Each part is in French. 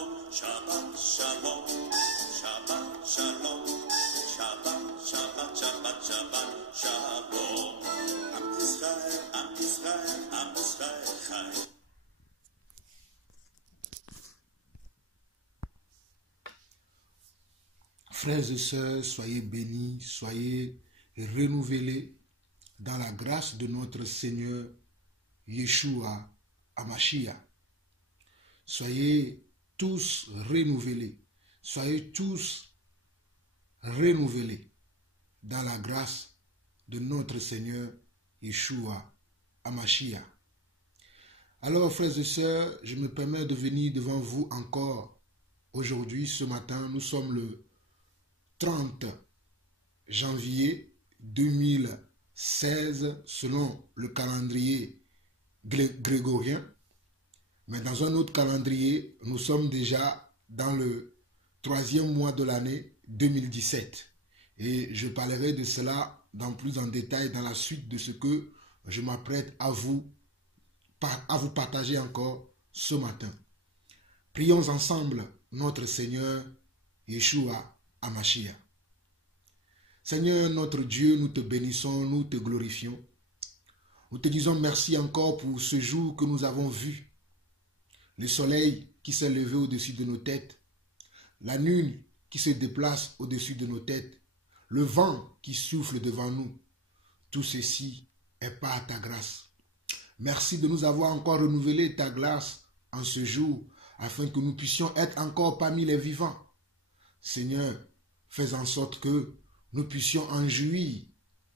Shabbat Shalom, Shabbat Shalom, Shabbat, Shabbat, Shabbat, Shabbat, Shalom. Am Israël, Am Israël, Am Israël, Chai. Frères et sœurs, soyez bénis, soyez renouvelés dans la grâce de notre Seigneur Yeshua HaMashiach. Soyez tous renouvelés, soyez tous renouvelés dans la grâce de notre Seigneur Yeshua HaMashiach. Alors, frères et sœurs, je me permets de venir devant vous encore aujourd'hui, ce matin. Nous sommes le 30 janvier 2016 selon le calendrier grégorien. Mais dans un autre calendrier, nous sommes déjà dans le 3e mois de l'année 2017. Et je parlerai de cela plus en détail dans la suite de ce que je m'apprête à vous partager encore ce matin. Prions ensemble notre Seigneur Yeshua HaMashiach. Seigneur notre Dieu, nous te bénissons, nous te glorifions. Nous te disons merci encore pour ce jour que nous avons vu. Le soleil qui s'est levé au-dessus de nos têtes, la lune qui se déplace au-dessus de nos têtes, le vent qui souffle devant nous. Tout ceci est par ta grâce. Merci de nous avoir encore renouvelé ta grâce en ce jour, afin que nous puissions être encore parmi les vivants. Seigneur, fais en sorte que nous puissions en jouir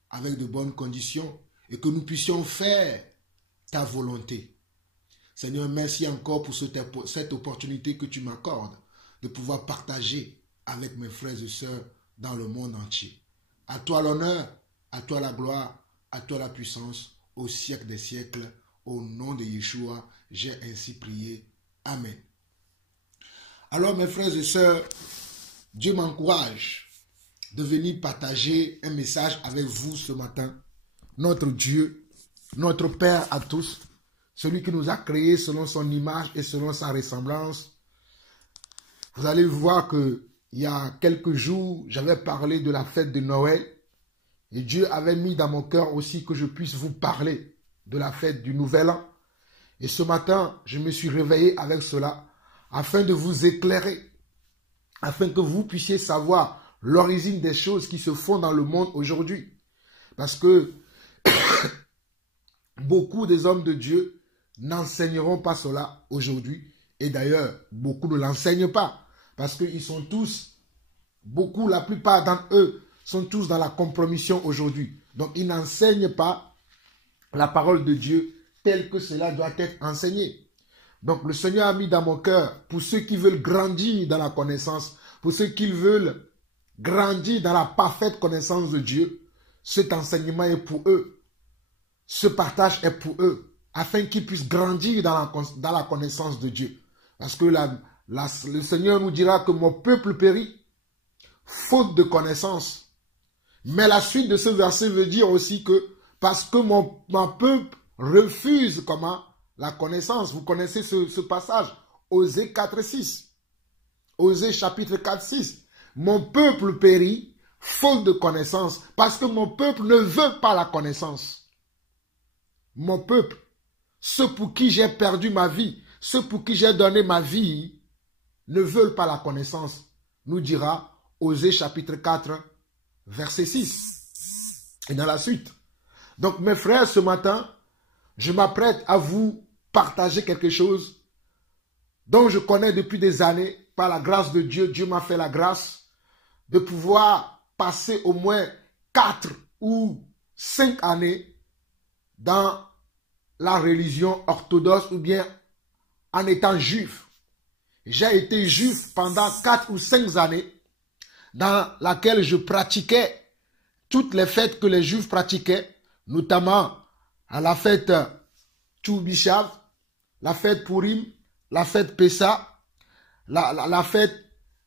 avec de bonnes conditions et que nous puissions faire ta volonté. Seigneur, merci encore pour cette opportunité que tu m'accordes de pouvoir partager avec mes frères et sœurs dans le monde entier. À toi l'honneur, à toi la gloire, à toi la puissance, au siècle des siècles. Au nom de Yeshua, j'ai ainsi prié. Amen. Alors mes frères et sœurs, Dieu m'encourage de venir partager un message avec vous ce matin. Notre Dieu, notre Père à tous, celui qui nous a créés selon son image et selon sa ressemblance. Vous allez voir que il y a quelques jours, j'avais parlé de la fête de Noël et Dieu avait mis dans mon cœur aussi que je puisse vous parler de la fête du Nouvel An. Et ce matin, je me suis réveillé avec cela afin de vous éclairer, afin que vous puissiez savoir l'origine des choses qui se font dans le monde aujourd'hui. Parce que beaucoup des hommes de Dieu n'enseigneront pas cela aujourd'hui. Et d'ailleurs, beaucoup ne l'enseignent pas. Parce qu'ils sont tous, la plupart d'entre eux, sont tous dans la compromission aujourd'hui. Donc, ils n'enseignent pas la parole de Dieu telle que cela doit être enseigné. Donc, le Seigneur a mis dans mon cœur, pour ceux qui veulent grandir dans la connaissance, pour ceux qui veulent grandir dans la parfaite connaissance de Dieu, cet enseignement est pour eux. Ce partage est pour eux, afin qu'ils puissent grandir dans la connaissance de Dieu. Parce que le Seigneur nous dira que mon peuple périt, faute de connaissance. Mais la suite de ce verset veut dire aussi que, parce que mon peuple refuse la connaissance. Vous connaissez ce passage, Osée 4,6. Osée chapitre 4,6. Mon peuple périt, faute de connaissance, parce que mon peuple ne veut pas la connaissance. Mon peuple, ceux pour qui j'ai perdu ma vie, ceux pour qui j'ai donné ma vie, ne veulent pas la connaissance, nous dira Osée chapitre 4, verset 6. Et dans la suite. Donc mes frères, ce matin, je m'apprête à vous partager quelque chose dont je connais depuis des années, par la grâce de Dieu. Dieu m'a fait la grâce de pouvoir passer au moins 4 ou 5 années dans la religion orthodoxe ou bien en étant juif. J'ai été juif pendant 4 ou 5 années dans laquelle je pratiquais toutes les fêtes que les juifs pratiquaient, notamment à la fête Tchou B'Shav, la fête Purim, la fête Pessa, la fête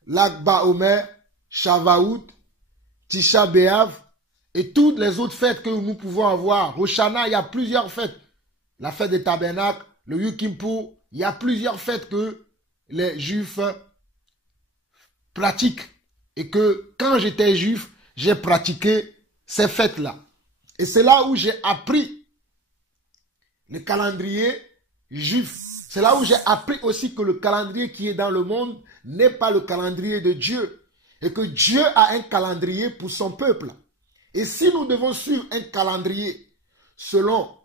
Lag BaOmer, Shavuot, Tisha B'Av et toutes les autres fêtes que nous pouvons avoir. Rosh Hashanah, il y a plusieurs fêtes. La fête des tabernacles, le Yom Kippour, il y a plusieurs fêtes que les Juifs pratiquent. Et que quand j'étais juif, j'ai pratiqué ces fêtes-là. Et c'est là où j'ai appris le calendrier juif. C'est là où j'ai appris aussi que le calendrier qui est dans le monde n'est pas le calendrier de Dieu. Et que Dieu a un calendrier pour son peuple. Et si nous devons suivre un calendrier selon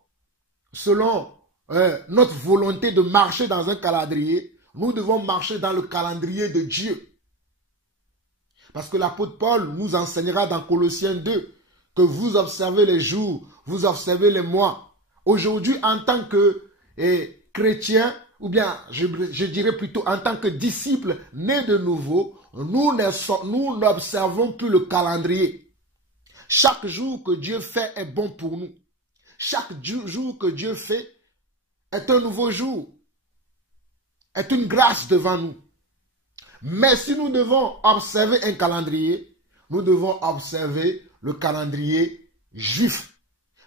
notre volonté de marcher dans un calendrier, nous devons marcher dans le calendrier de Dieu. Parce que l'apôtre Paul nous enseignera dans Colossiens 2 que vous observez les jours, vous observez les mois. Aujourd'hui, en tant que chrétien, ou bien je dirais plutôt en tant que disciples nés de nouveau, nous n'observons plus le calendrier. Chaque jour que Dieu fait est bon pour nous. Chaque jour que Dieu fait est un nouveau jour, est une grâce devant nous. Mais si nous devons observer un calendrier, nous devons observer le calendrier juif.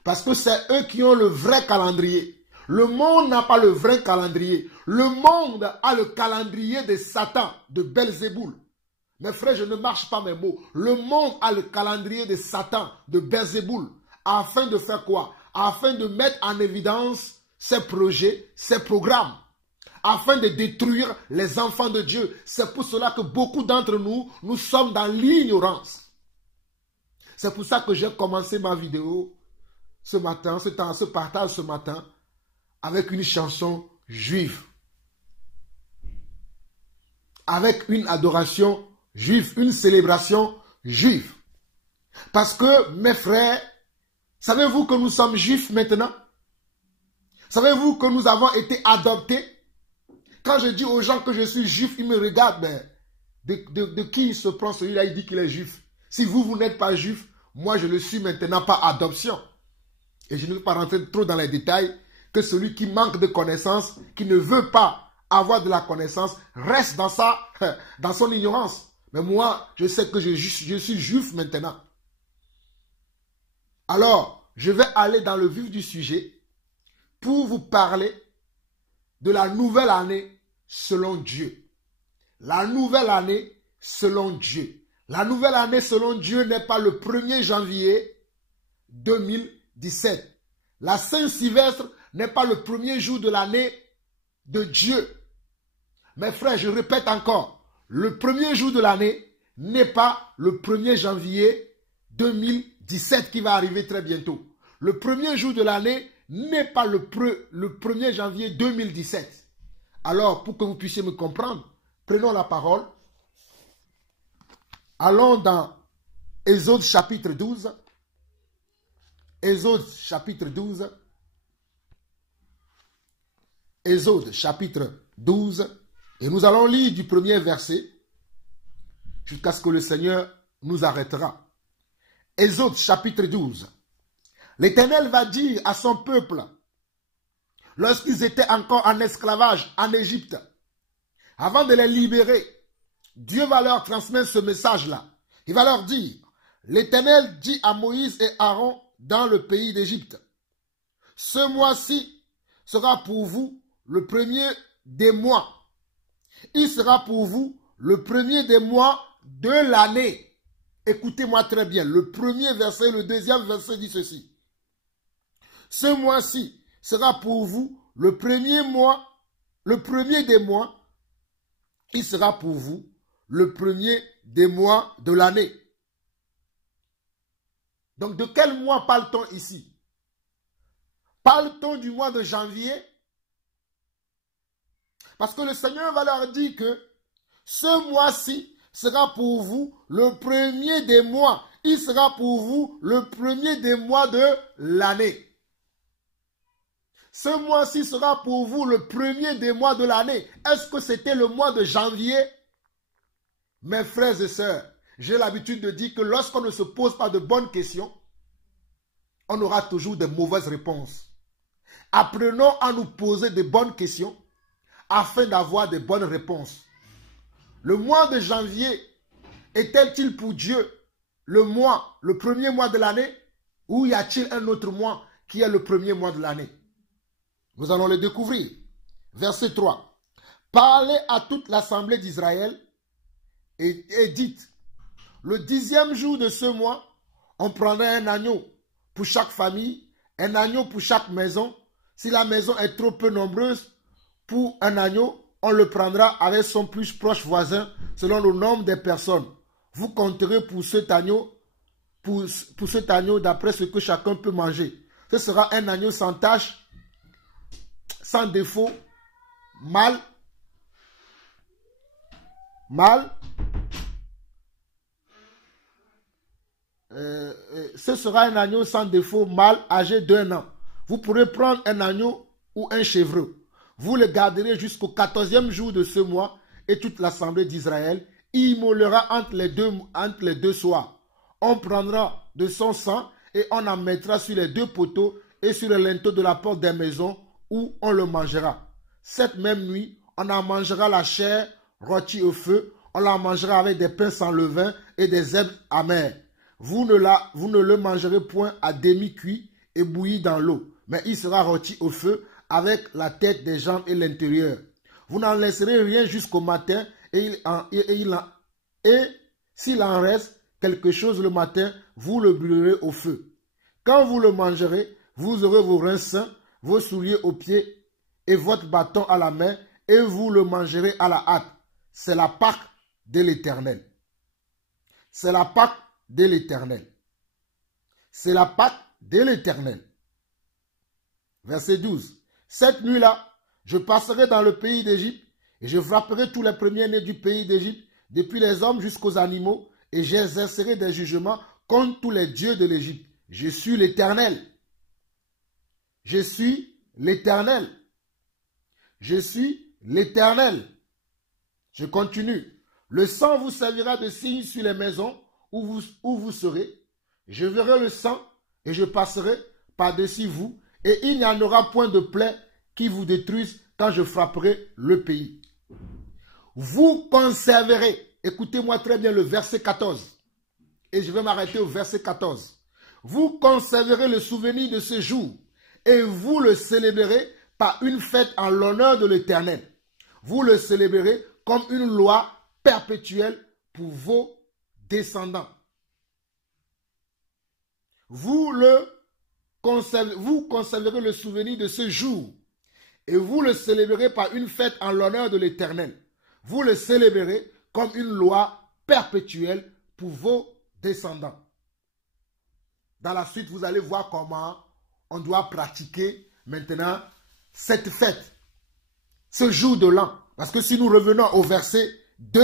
Parce que c'est eux qui ont le vrai calendrier. Le monde n'a pas le vrai calendrier. Le monde a le calendrier de Satan, de Belzéboul. Mes frères, je ne marche pas mes mots. Le monde a le calendrier de Satan, de Belzéboul. Afin de faire quoi? Afin de mettre en évidence ses projets, ses programmes. Afin de détruire les enfants de Dieu. C'est pour cela que beaucoup d'entre nous, nous sommes dans l'ignorance. C'est pour ça que j'ai commencé ma vidéo ce matin, ce partage ce matin, avec une chanson juive. Avec une adoration juive, une célébration juive. Parce que, mes frères, savez-vous que nous sommes juifs maintenant? Savez-vous que nous avons été adoptés? Quand je dis aux gens que je suis juif, ils me regardent, mais de qui il se prend celui-là, il dit qu'il est juif. Si vous n'êtes pas juif, moi je le suis maintenant par adoption. Et je ne veux pas rentrer trop dans les détails, que celui qui manque de connaissances, qui ne veut pas avoir de la connaissance, reste dans son ignorance. Mais moi, je sais que je suis juif maintenant. Alors, je vais aller dans le vif du sujet pour vous parler de la nouvelle année selon Dieu. La nouvelle année selon Dieu. La nouvelle année selon Dieu n'est pas le 1er janvier 2017. La Saint-Sylvestre n'est pas le premier jour de l'année de Dieu. Mes frères, je répète encore, le premier jour de l'année n'est pas le 1er janvier 2017 qui va arriver très bientôt. Le premier jour de l'année n'est pas le 1er janvier 2017. Alors, pour que vous puissiez me comprendre, prenons la parole. Allons dans Exode chapitre 12. Exode chapitre 12. Exode chapitre 12. Et nous allons lire du premier verset jusqu'à ce que le Seigneur nous arrêtera. Exode chapitre 12. L'Éternel va dire à son peuple, lorsqu'ils étaient encore en esclavage en Égypte, avant de les libérer, Dieu va leur transmettre ce message-là. Il va leur dire, l'Éternel dit à Moïse et Aaron dans le pays d'Égypte, ce mois-ci sera pour vous le premier des mois. Il sera pour vous le premier des mois de l'année. Écoutez-moi très bien, le premier verset, le deuxième verset dit ceci. Ce mois-ci sera pour vous le premier mois, le premier des mois. Il sera pour vous le premier des mois de l'année. Donc, de quel mois parle-t-on ici? Parle-t-on du mois de janvier? Parce que le Seigneur va leur dire que ce mois-ci sera pour vous le premier des mois. Il sera pour vous le premier des mois de l'année. Ce mois-ci sera pour vous le premier des mois de l'année. Est-ce que c'était le mois de janvier? Mes frères et sœurs, j'ai l'habitude de dire que lorsqu'on ne se pose pas de bonnes questions, on aura toujours de mauvaises réponses. Apprenons à nous poser de bonnes questions afin d'avoir de bonnes réponses. Le mois de janvier était-il pour Dieu le premier mois de l'année, ou y a-t-il un autre mois qui est le premier mois de l'année? Nous allons le découvrir. Verset 3. parlez à toute l'assemblée d'Israël et dites, le 10e jour de ce mois, on prendra un agneau pour chaque famille, un agneau pour chaque maison. Si la maison est trop peu nombreuse pour un agneau, on le prendra avec son plus proche voisin selon le nombre des personnes. Vous compterez pour cet agneau, d'après ce que chacun peut manger. Ce sera un agneau sans tache, sans défaut, mâle. Ce sera un agneau sans défaut, mâle, âgé d'1 an. Vous pourrez prendre un agneau ou un chèvreux. Vous le garderez jusqu'au 14e jour de ce mois et toute l'assemblée d'Israël immolera entre les deux soirs. On prendra de son sang et on en mettra sur les 2 poteaux et sur le linteau de la porte des maisons où on le mangera. Cette même nuit, on en mangera la chair rôtie au feu, on la mangera avec des pains sans levain et des herbes amères. Vous ne le mangerez point à demi-cuit et bouilli dans l'eau, mais il sera rôti au feu avec la tête, des jambes et l'intérieur. Vous n'en laisserez rien jusqu'au matin et s'il en reste quelque chose le matin, vous le brûlerez au feu. Quand vous le mangerez, vous aurez vos reins sains, vos souliers aux pieds et votre bâton à la main et vous le mangerez à la hâte. C'est la Pâque de l'Éternel. C'est la Pâque de l'Éternel. C'est la Pâque de l'Éternel. Verset 12. Cette nuit-là, je passerai dans le pays d'Égypte et je frapperai tous les premiers-nés du pays d'Égypte, depuis les hommes jusqu'aux animaux, et j'exercerai des jugements contre tous les dieux de l'Égypte. Je suis l'Éternel. Je suis l'Éternel. Je suis l'Éternel. Je continue. Le sang vous servira de signe sur les maisons où vous serez. Je verrai le sang et je passerai par-dessus vous, et il n'y en aura point de plaie qui vous détruise quand je frapperai le pays. Vous conserverez, écoutez-moi très bien le verset 14, et je vais m'arrêter au verset 14. Vous conserverez le souvenir de ce jour, et vous le célébrerez par une fête en l'honneur de l'Éternel. Vous le célébrerez comme une loi perpétuelle pour vos descendants. Vous conserverez le souvenir de ce jour et vous le célébrerez par une fête en l'honneur de l'Éternel. Vous le célébrerez comme une loi perpétuelle pour vos descendants. Dans la suite, vous allez voir comment on doit pratiquer maintenant cette fête, ce jour de l'an. Parce que si nous revenons au verset 2,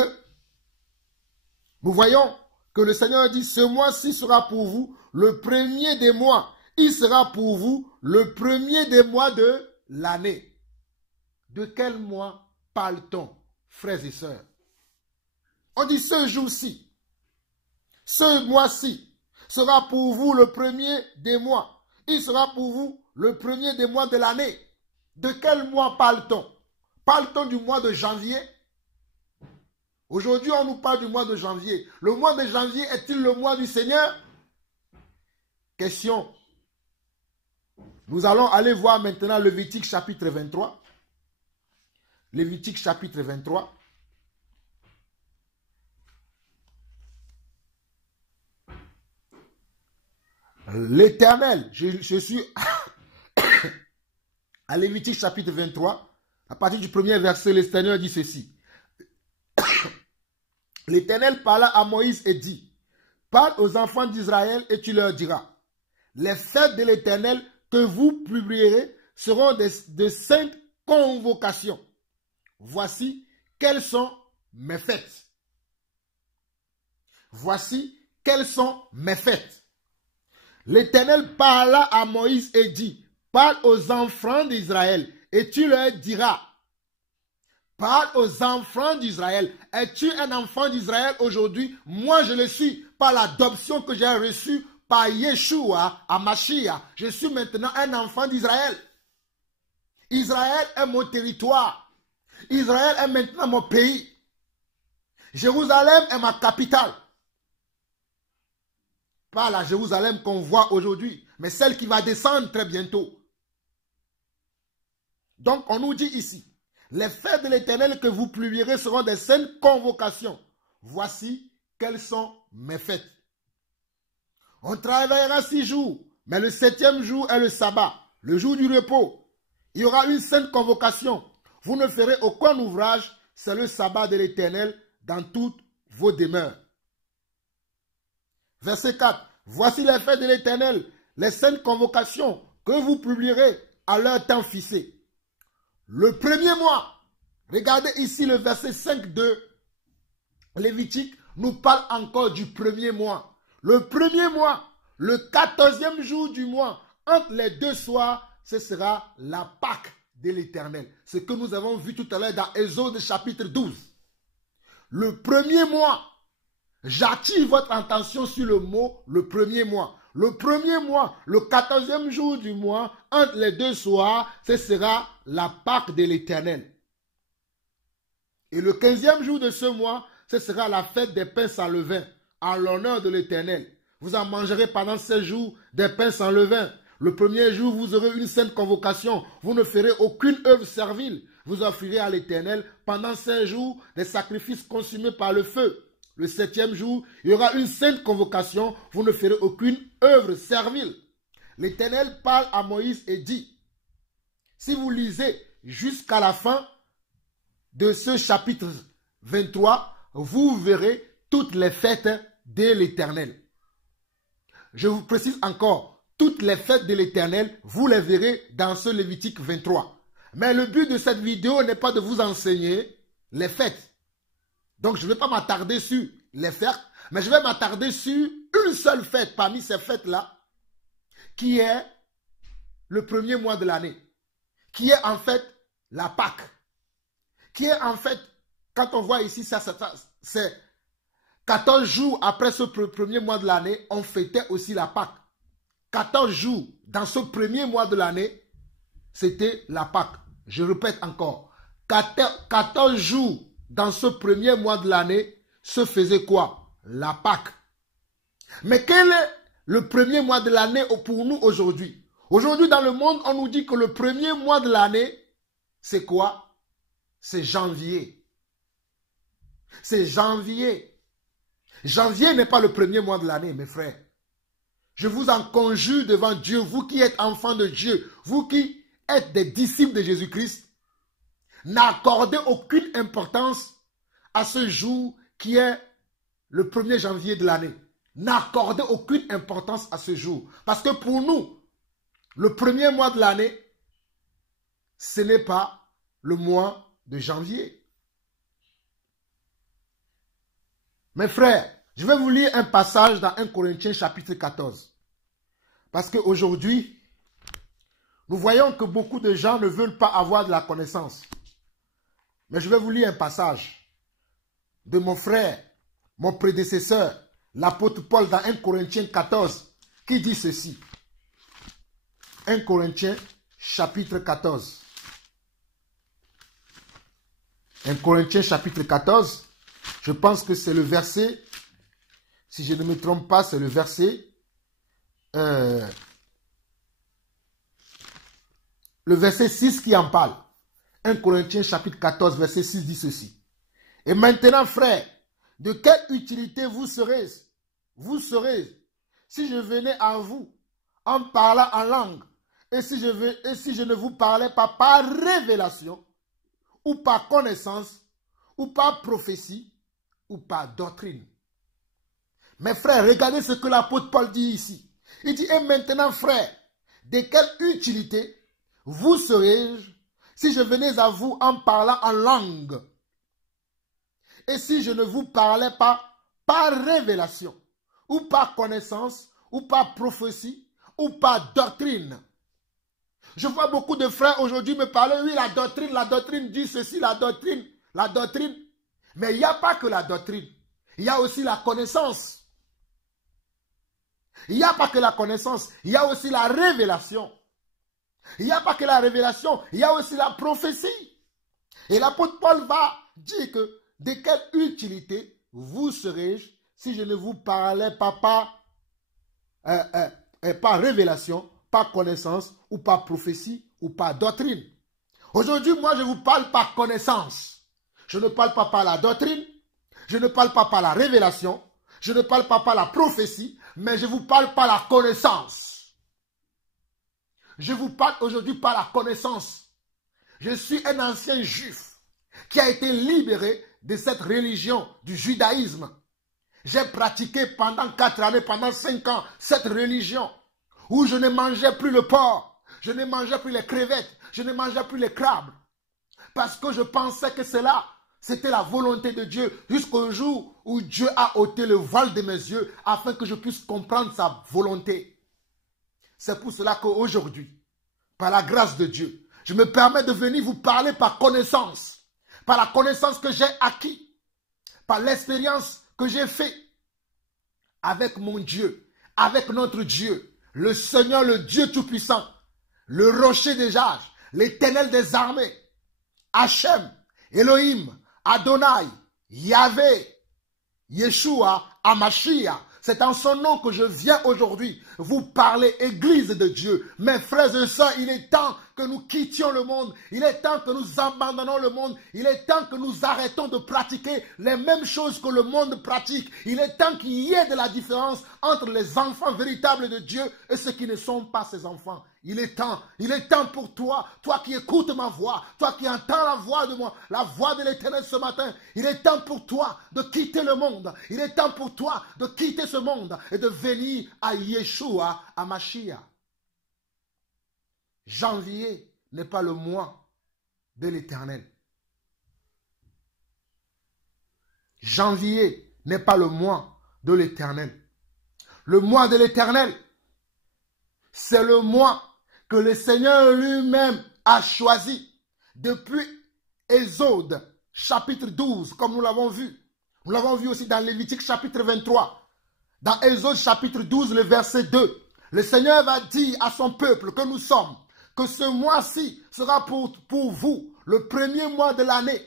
nous voyons que le Seigneur dit, ce mois-ci sera pour vous le premier des mois. Il sera pour vous le premier des mois de l'année. De quel mois parle-t-on, frères et sœurs? On dit ce jour-ci, ce mois-ci sera pour vous le premier des mois. Il sera pour vous le premier des mois de l'année. De quel mois parle-t-on? Parle-t-on du mois de janvier? Aujourd'hui, on nous parle du mois de janvier. Le mois de janvier est-il le mois du Seigneur? Question. Nous allons aller voir maintenant Lévitique chapitre 23. Lévitique chapitre 23. L'Éternel, je suis à Lévitique chapitre 23. À partir du premier verset, le Seigneur dit ceci. L'Éternel parla à Moïse et dit, parle aux enfants d'Israël et tu leur diras, les fêtes de l'Éternel que vous publierez seront de saintes convocations. Voici quelles sont mes fêtes. Voici quelles sont mes fêtes. L'Éternel parla à Moïse et dit, parle aux enfants d'Israël et tu leur diras, parle aux enfants d'Israël. Es-tu un enfant d'Israël aujourd'hui? Moi, je le suis par l'adoption que j'ai reçue par Yeshua à Mashiach. Je suis maintenant un enfant d'Israël. Israël est mon territoire. Israël est maintenant mon pays. Jérusalem est ma capitale. Pas la Jérusalem qu'on voit aujourd'hui, mais celle qui va descendre très bientôt. Donc, on nous dit ici, Les fêtes de l'Éternel que vous publierez seront des saintes convocations. Voici quelles sont mes fêtes. On travaillera 6 jours, mais le 7e jour est le sabbat, le jour du repos. Il y aura une sainte convocation. Vous ne ferez aucun ouvrage, c'est le sabbat de l'Éternel dans toutes vos demeures. Verset 4. Voici les fêtes de l'Éternel, les saintes convocations que vous publierez à leur temps fixé. Le premier mois, regardez ici le verset 5 de Lévitique, nous parle encore du premier mois. Le premier mois, le 14e jour du mois, entre les deux soirs, ce sera la Pâque de l'Éternel. Ce que nous avons vu tout à l'heure dans Exode chapitre 12. Le premier mois, j'attire votre attention sur le mot le premier mois. Le premier mois, le 14e jour du mois, entre les deux soirs, ce sera la Pâque de l'Éternel. Et le 15e jour de ce mois, ce sera la fête des pains sans levain, en l'honneur de l'Éternel. Vous en mangerez pendant 16 jours des pains sans levain. Le premier jour, vous aurez une sainte convocation. Vous ne ferez aucune œuvre servile. Vous offrirez à l'Éternel pendant 5 jours des sacrifices consumés par le feu. Le 7e jour, il y aura une sainte convocation. Vous ne ferez aucune œuvre servile. L'Éternel parle à Moïse et dit, si vous lisez jusqu'à la fin de ce chapitre 23, vous verrez toutes les fêtes de l'Éternel. Je vous précise encore, toutes les fêtes de l'Éternel, vous les verrez dans ce Lévitique 23. Mais le but de cette vidéo n'est pas de vous enseigner les fêtes. Donc je ne vais pas m'attarder sur les fêtes, mais je vais m'attarder sur une seule fête parmi ces fêtes-là, qui est le premier mois de l'année, qui est en fait la Pâque, qui est en fait, quand on voit ici, c'est 14 jours après ce premier mois de l'année, on fêtait aussi la Pâque. 14 jours dans ce premier mois de l'année, c'était la Pâque. Je répète encore, 14 jours dans ce premier mois de l'année, se faisait quoi? La Pâque. Mais quel est le premier mois de l'année pour nous aujourd'hui? Aujourd'hui, dans le monde, on nous dit que le premier mois de l'année, c'est quoi? C'est janvier. C'est janvier. Janvier n'est pas le premier mois de l'année, mes frères. Je vous en conjure devant Dieu, vous qui êtes enfants de Dieu, vous qui êtes des disciples de Jésus-Christ, n'accordez aucune importance à ce jour qui est le 1er janvier de l'année. N'accordez aucune importance à ce jour. Parce que pour nous, le premier mois de l'année, ce n'est pas le mois de janvier. Mes frères, je vais vous lire un passage dans 1 Corinthiens chapitre 14. Parce qu'aujourd'hui, nous voyons que beaucoup de gens ne veulent pas avoir de la connaissance. Mais je vais vous lire un passage de mon frère, mon prédécesseur, l'apôtre Paul dans 1 Corinthiens 14, qui dit ceci. 1 Corinthiens chapitre 14. 1 Corinthiens chapitre 14, je pense que c'est le verset, si je ne me trompe pas, c'est le verset, le verset 6 qui en parle. 1 Corinthiens chapitre 14, verset 6 dit ceci. Et maintenant, frères, de quelle utilité vous serez si je venais à vous en parlant en langue, et si je ne vous parlais pas par révélation, ou par connaissance, ou par prophétie, ou par doctrine. Mes frères, regardez ce que l'apôtre Paul dit ici. Il dit, et maintenant, frères, de quelle utilité vous serez-je si je venais à vous en parlant en langue, et si je ne vous parlais pas par révélation, ou par connaissance, ou par prophétie, ou par doctrine. Je vois beaucoup de frères aujourd'hui me parler, oui, la doctrine dit ceci, la doctrine. Mais il n'y a pas que la doctrine, il y a aussi la connaissance. Il n'y a pas que la connaissance, il y a aussi la révélation. Il n'y a pas que la révélation, il y a aussi la prophétie. Et l'apôtre Paul va dire que de quelle utilité vous serez-je si je ne vous parlais pas par révélation, par connaissance, ou par prophétie, ou par doctrine. Aujourd'hui, moi, je vous parle par connaissance. Je ne parle pas par la doctrine. Je ne parle pas par la révélation. Je ne parle pas par la prophétie. Mais je vous parle par la connaissance. Je vous parle aujourd'hui par la connaissance. Je suis un ancien juif qui a été libéré de cette religion du judaïsme. J'ai pratiqué pendant 4 années, pendant 5 ans, cette religion où je ne mangeais plus le porc, je ne mangeais plus les crevettes, je ne mangeais plus les crabes. Parce que je pensais que cela, c'était la volonté de Dieu, jusqu'au jour où Dieu a ôté le voile de mes yeux afin que je puisse comprendre sa volonté. C'est pour cela qu'aujourd'hui, par la grâce de Dieu, je me permets de venir vous parler par connaissance, par la connaissance que j'ai acquise, par l'expérience que j'ai fait avec mon Dieu, avec notre Dieu, le Seigneur, le Dieu Tout-Puissant, le rocher des âges, l'Éternel des armées, Hachem, Elohim, Adonai, Yahvé, Yeshua, Amashia. C'est en son nom que je viens aujourd'hui vous parler, Église de Dieu. Mes frères et sœurs, il est temps que nous quittions le monde. Il est temps que nous abandonnons le monde. Il est temps que nous arrêtons de pratiquer les mêmes choses que le monde pratique. Il est temps qu'il y ait de la différence entre les enfants véritables de Dieu et ceux qui ne sont pas ses enfants. Il est temps pour toi, toi qui écoutes ma voix, toi qui entends la voix de moi, la voix de l'Éternel ce matin. Il est temps pour toi de quitter le monde. Il est temps pour toi de quitter ce monde et de venir à Yeshua, à Mashiach. Janvier n'est pas le mois de l'Éternel. Janvier n'est pas le mois de l'Éternel. Le mois de l'Éternel, c'est le mois que le Seigneur lui-même a choisi depuis Exode chapitre 12, comme nous l'avons vu. Nous l'avons vu aussi dans Lévitique chapitre 23. Dans Exode chapitre 12, le verset 2, le Seigneur va dire à son peuple que nous sommes, que ce mois-ci sera pour vous le premier mois de l'année.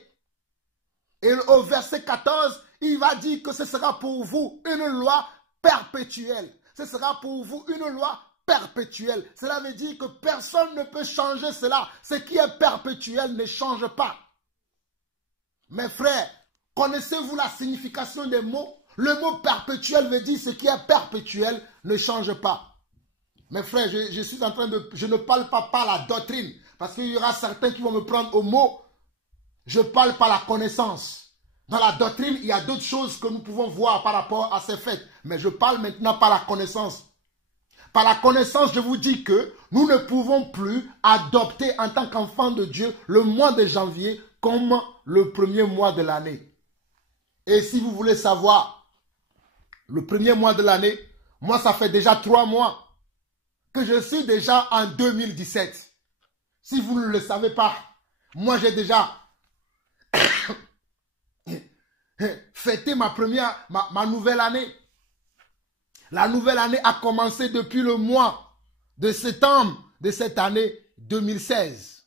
Et au verset 14, il va dire que ce sera pour vous une loi perpétuelle. Ce sera pour vous une loi perpétuelle. Cela veut dire que personne ne peut changer cela. Ce qui est perpétuel ne change pas. Mes frères, connaissez-vous la signification des mots? Le mot perpétuel veut dire ce qui est perpétuel ne change pas. Mes frères, je ne parle pas par la doctrine, parce qu'il y aura certains qui vont me prendre au mot. Je parle par la connaissance. Dans la doctrine, il y a d'autres choses que nous pouvons voir par rapport à ces faits. Mais je parle maintenant par la connaissance. Par la connaissance, je vous dis que nous ne pouvons plus adopter en tant qu'enfants de Dieu le mois de janvier comme le premier mois de l'année. Et si vous voulez savoir, le premier mois de l'année, moi ça fait déjà 3 mois que je suis déjà en 2017. Si vous ne le savez pas, moi j'ai déjà fêté ma nouvelle année. La nouvelle année a commencé depuis le mois de septembre de cette année 2016.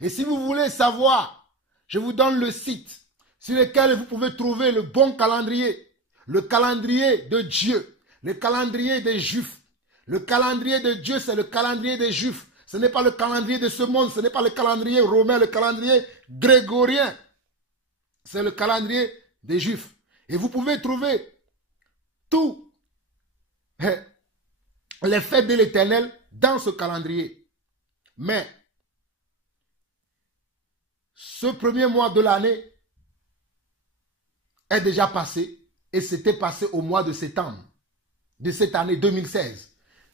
Et si vous voulez savoir, je vous donne le site sur lequel vous pouvez trouver le bon calendrier. Le calendrier de Dieu, le calendrier des Juifs. Le calendrier de Dieu, c'est le calendrier des Juifs. Ce n'est pas le calendrier de ce monde, ce n'est pas le calendrier romain, le calendrier grégorien. C'est le calendrier des Juifs. Et vous pouvez trouver tous les fêtes de l'Éternel dans ce calendrier. Mais ce premier mois de l'année est déjà passé et c'était passé au mois de septembre de cette année 2016.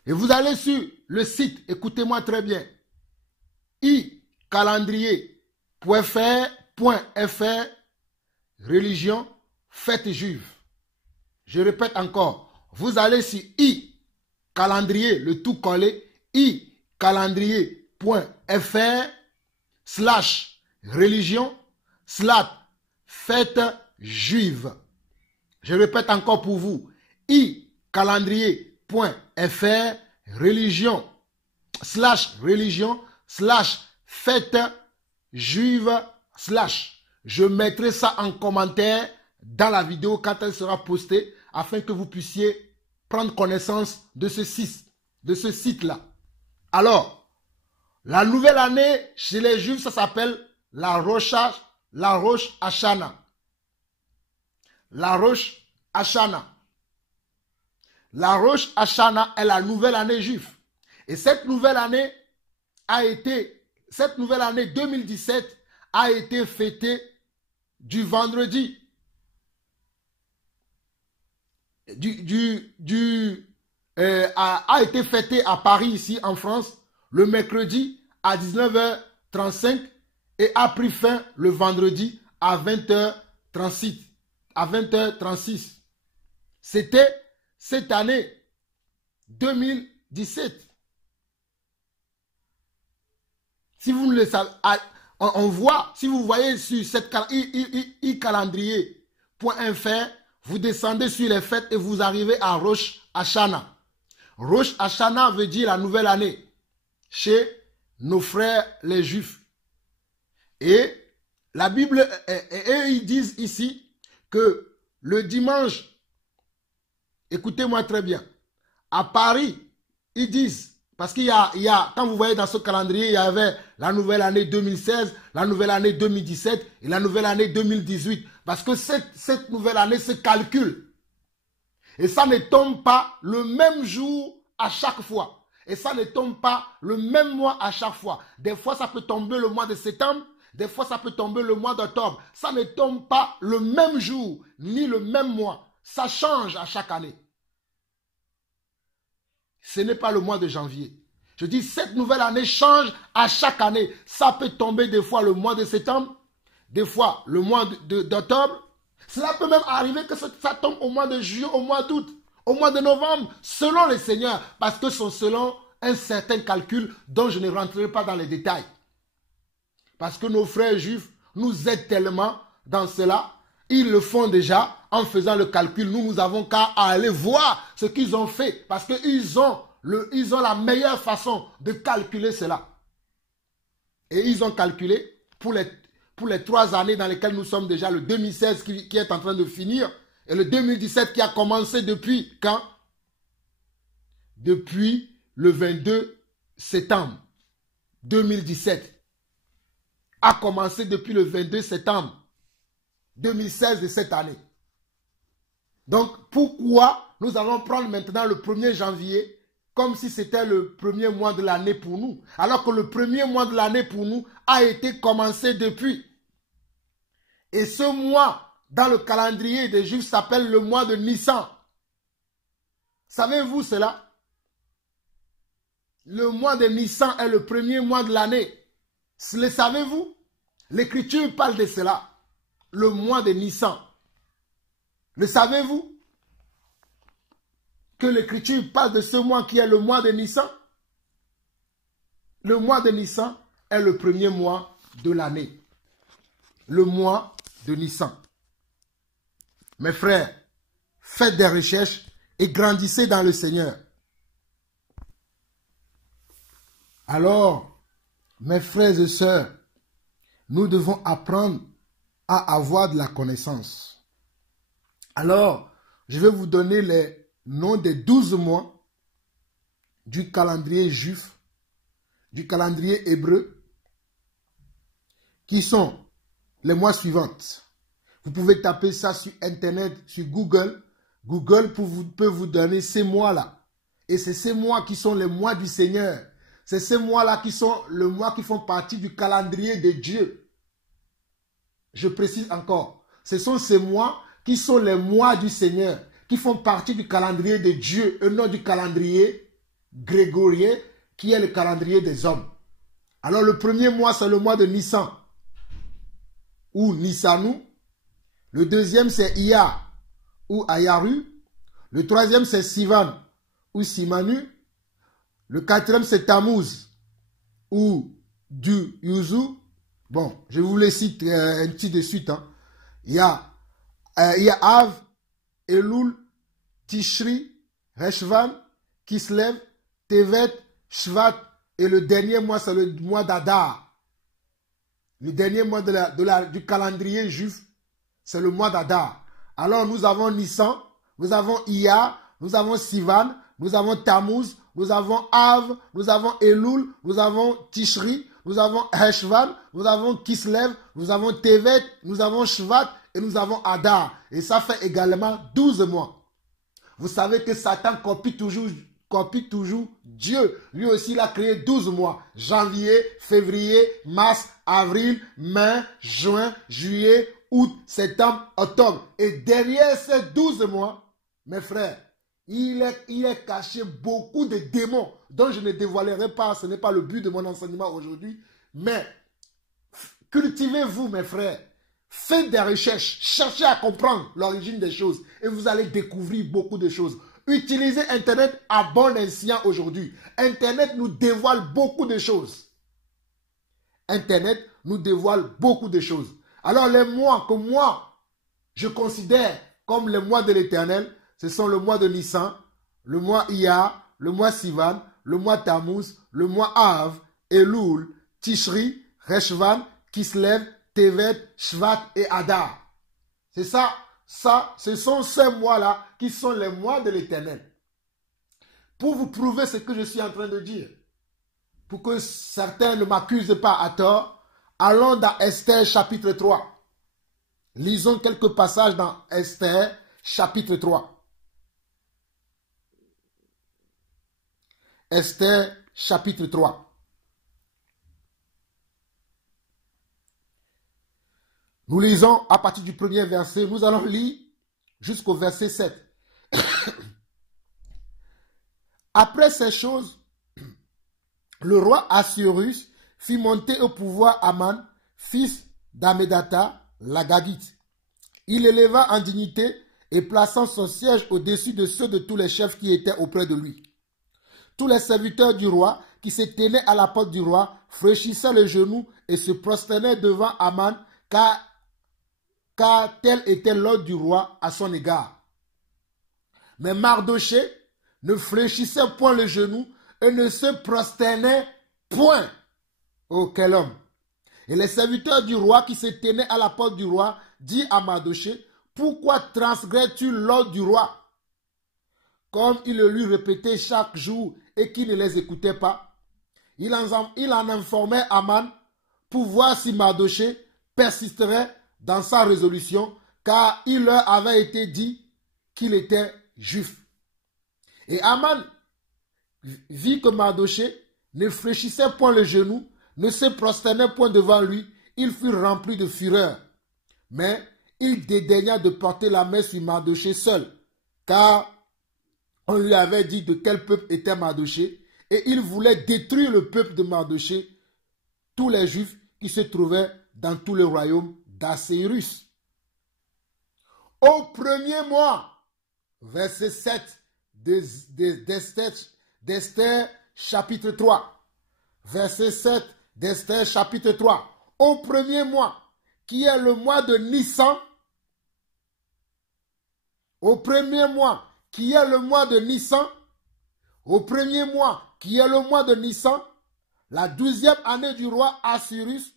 Et vous allez sur le site, écoutez-moi très bien, icalendrier.fr, religion, fête juive. Je répète encore, vous allez sur icalendrier, le tout collé, icalendrier.fr/religion/ fête juive. Je répète encore pour vous, icalendrier.fr religion/ fête juive/ Je mettrai ça en commentaire dans la vidéo quand elle sera postée afin que vous puissiez prendre connaissance de ce site-là. Alors, La nouvelle année, chez les Juifs, ça s'appelle la Rosh Hashanah. La Rosh Hashanah. La Rosh Hashanah est la nouvelle année juive. Et cette nouvelle année 2017 a été fêtée du vendredi. A été fêtée à Paris, ici en France, le mercredi à 19h35 et a pris fin le vendredi à 20h36. C'était cette année 2017. Si vous le savez, on voit, si vous voyez sur cette calendrier.fr, vous descendez sur les fêtes et vous arrivez à Rosh Hashanah. Rosh Hashanah veut dire la nouvelle année chez nos frères les Juifs. Et la Bible, et ils disent ici que le dimanche, écoutez-moi très bien, à Paris, ils disent, parce qu'il y a, quand vous voyez dans ce calendrier, il y avait la nouvelle année 2016, la nouvelle année 2017 et la nouvelle année 2018. Parce que cette nouvelle année se calcule. Et ça ne tombe pas le même jour à chaque fois. Et ça ne tombe pas le même mois à chaque fois. Des fois, ça peut tomber le mois de septembre. Des fois, ça peut tomber le mois d'octobre. Ça ne tombe pas le même jour, ni le même mois. Ça change à chaque année. Ce n'est pas le mois de janvier. Je dis, cette nouvelle année change à chaque année. Ça peut tomber des fois le mois de septembre, des fois le mois d'octobre. Cela peut même arriver que ça tombe au mois de juillet, au mois d'août, au mois de novembre, selon le Seigneur, parce que c'est selon un certain calcul dont je ne rentrerai pas dans les détails. Parce que nos frères juifs nous aident tellement dans cela. Ils le font déjà en faisant le calcul. Nous avons qu'à aller voir ce qu'ils ont fait. Parce qu'ils ont la meilleure façon de calculer cela. Et ils ont calculé pour les 3 années dans lesquelles nous sommes déjà, le 2016 qui est en train de finir, et le 2017 qui a commencé depuis quand? Depuis le 22 septembre 2017. A commencé depuis le 22 septembre 2016 de cette année. Donc, pourquoi nous allons prendre maintenant le 1er janvier comme si c'était le premier mois de l'année pour nous, alors que le premier mois de l'année pour nous a été commencé depuis. Et ce mois, dans le calendrier des Juifs, s'appelle le mois de Nissan. Savez-vous cela? Le mois de Nissan est le premier mois de l'année. Le savez-vous? L'Écriture parle de cela. Le mois de Nissan. Le savez-vous? Que l'Écriture parle de ce mois qui est le mois de Nissan? Le mois de Nissan est le premier mois de l'année. Le mois de Nissan. Mes frères, faites des recherches et grandissez dans le Seigneur. Alors, mes frères et sœurs, nous devons apprendre à avoir de la connaissance. Alors, je vais vous donner les noms des 12 mois du calendrier juif, du calendrier hébreu, qui sont les mois suivants. Vous pouvez taper ça sur Internet, sur Google. Google peut vous donner ces mois-là. Et c'est ces mois qui sont les mois du Seigneur. C'est ces mois-là qui sont les mois qui font partie du calendrier de Dieu. Je précise encore. Ce sont ces mois qui sont les mois du Seigneur, qui font partie du calendrier de Dieu, et non du calendrier grégorien, qui est le calendrier des hommes. Alors le premier mois, c'est le mois de Nissan, ou Nissanou. Le deuxième, c'est Iyar, ou Ayaru. Le troisième, c'est Sivan, ou Simanu. Le quatrième, c'est Tammuz, ou du Yuzu. Bon, je vous les cite un petit de suite. Hein. Il y a Av, Elul, Tishri, Reshvan, Kislev, Tevet, Shvat, et le dernier mois, c'est le mois d'Adar. Le dernier mois du calendrier juif, c'est le mois d'Adar. Alors, nous avons Nissan, nous avons Iyar, nous avons Sivan, nous avons Tammuz, nous avons Av, nous avons Elul, nous avons Tishri, nous avons Heshvan, nous avons Kislev, nous avons Tevet, nous avons Shvat et nous avons Adar. Et ça fait également 12 mois. Vous savez que Satan copie toujours Dieu. Lui aussi, il a créé 12 mois. Janvier, février, mars, avril, mai, juin, juillet, août, septembre, octobre. Et derrière ces 12 mois, mes frères, il est caché beaucoup de démons dont je ne dévoilerai pas. Ce n'est pas le but de mon enseignement aujourd'hui. Mais cultivez-vous, mes frères. Faites des recherches. Cherchez à comprendre l'origine des choses. Et vous allez découvrir beaucoup de choses. Utilisez Internet à bon escient aujourd'hui. Internet nous dévoile beaucoup de choses. Internet nous dévoile beaucoup de choses. Alors les mois que moi, je considère comme les mois de l'Éternel, ce sont le mois de Nissan, le mois Iyar, le mois Sivan, le mois Tammuz, le mois Av, Elul, Tishri, Reshvan, Kislev, Tevet, Shvat et Adar. C'est ça, ce sont ces mois-là qui sont les mois de l'Éternel. Pour vous prouver ce que je suis en train de dire, pour que certains ne m'accusent pas à tort, allons dans Esther chapitre 3. Lisons quelques passages dans Esther chapitre 3. Esther chapitre 3. Nous lisons à partir du premier verset, nous allons lire jusqu'au verset 7. Après ces choses, le roi Assuérus fit monter au pouvoir Aman, fils d'Amedata, l'Agagite. Il éleva en dignité et plaçant son siège au-dessus de ceux de tous les chefs qui étaient auprès de lui. Tous les serviteurs du roi qui se tenaient à la porte du roi fléchissaient le genou et se prosternaient devant Aman, car tel était l'ordre du roi à son égard. Mais Mardoché ne fléchissait point le genou et ne se prosternait point. Oh, quel homme! Et les serviteurs du roi qui se tenaient à la porte du roi dirent à Mardoché, pourquoi transgresses-tu l'ordre du roi? Comme il le lui répétait chaque jour et qu'il ne les écoutait pas, il en informait Aman pour voir si Mardoché persisterait dans sa résolution, car il leur avait été dit qu'il était juif. Et Aman vit que Mardoché ne fléchissait point le genou, ne se prosternait point devant lui, il fut rempli de fureur. Mais il dédaigna de porter la main sur Mardoché seul, car on lui avait dit de quel peuple était Mardoché, et il voulait détruire le peuple de Mardoché, tous les Juifs qui se trouvaient dans tout le royaume d'Assuérus. Au premier mois, verset 7 d'Esther chapitre 3, verset 7 d'Esther chapitre 3, au premier mois, qui est le mois de Nissan, au premier mois, qui est le mois de Nissan, au premier mois, qui est le mois de Nissan, la 12e année du roi Assuérus,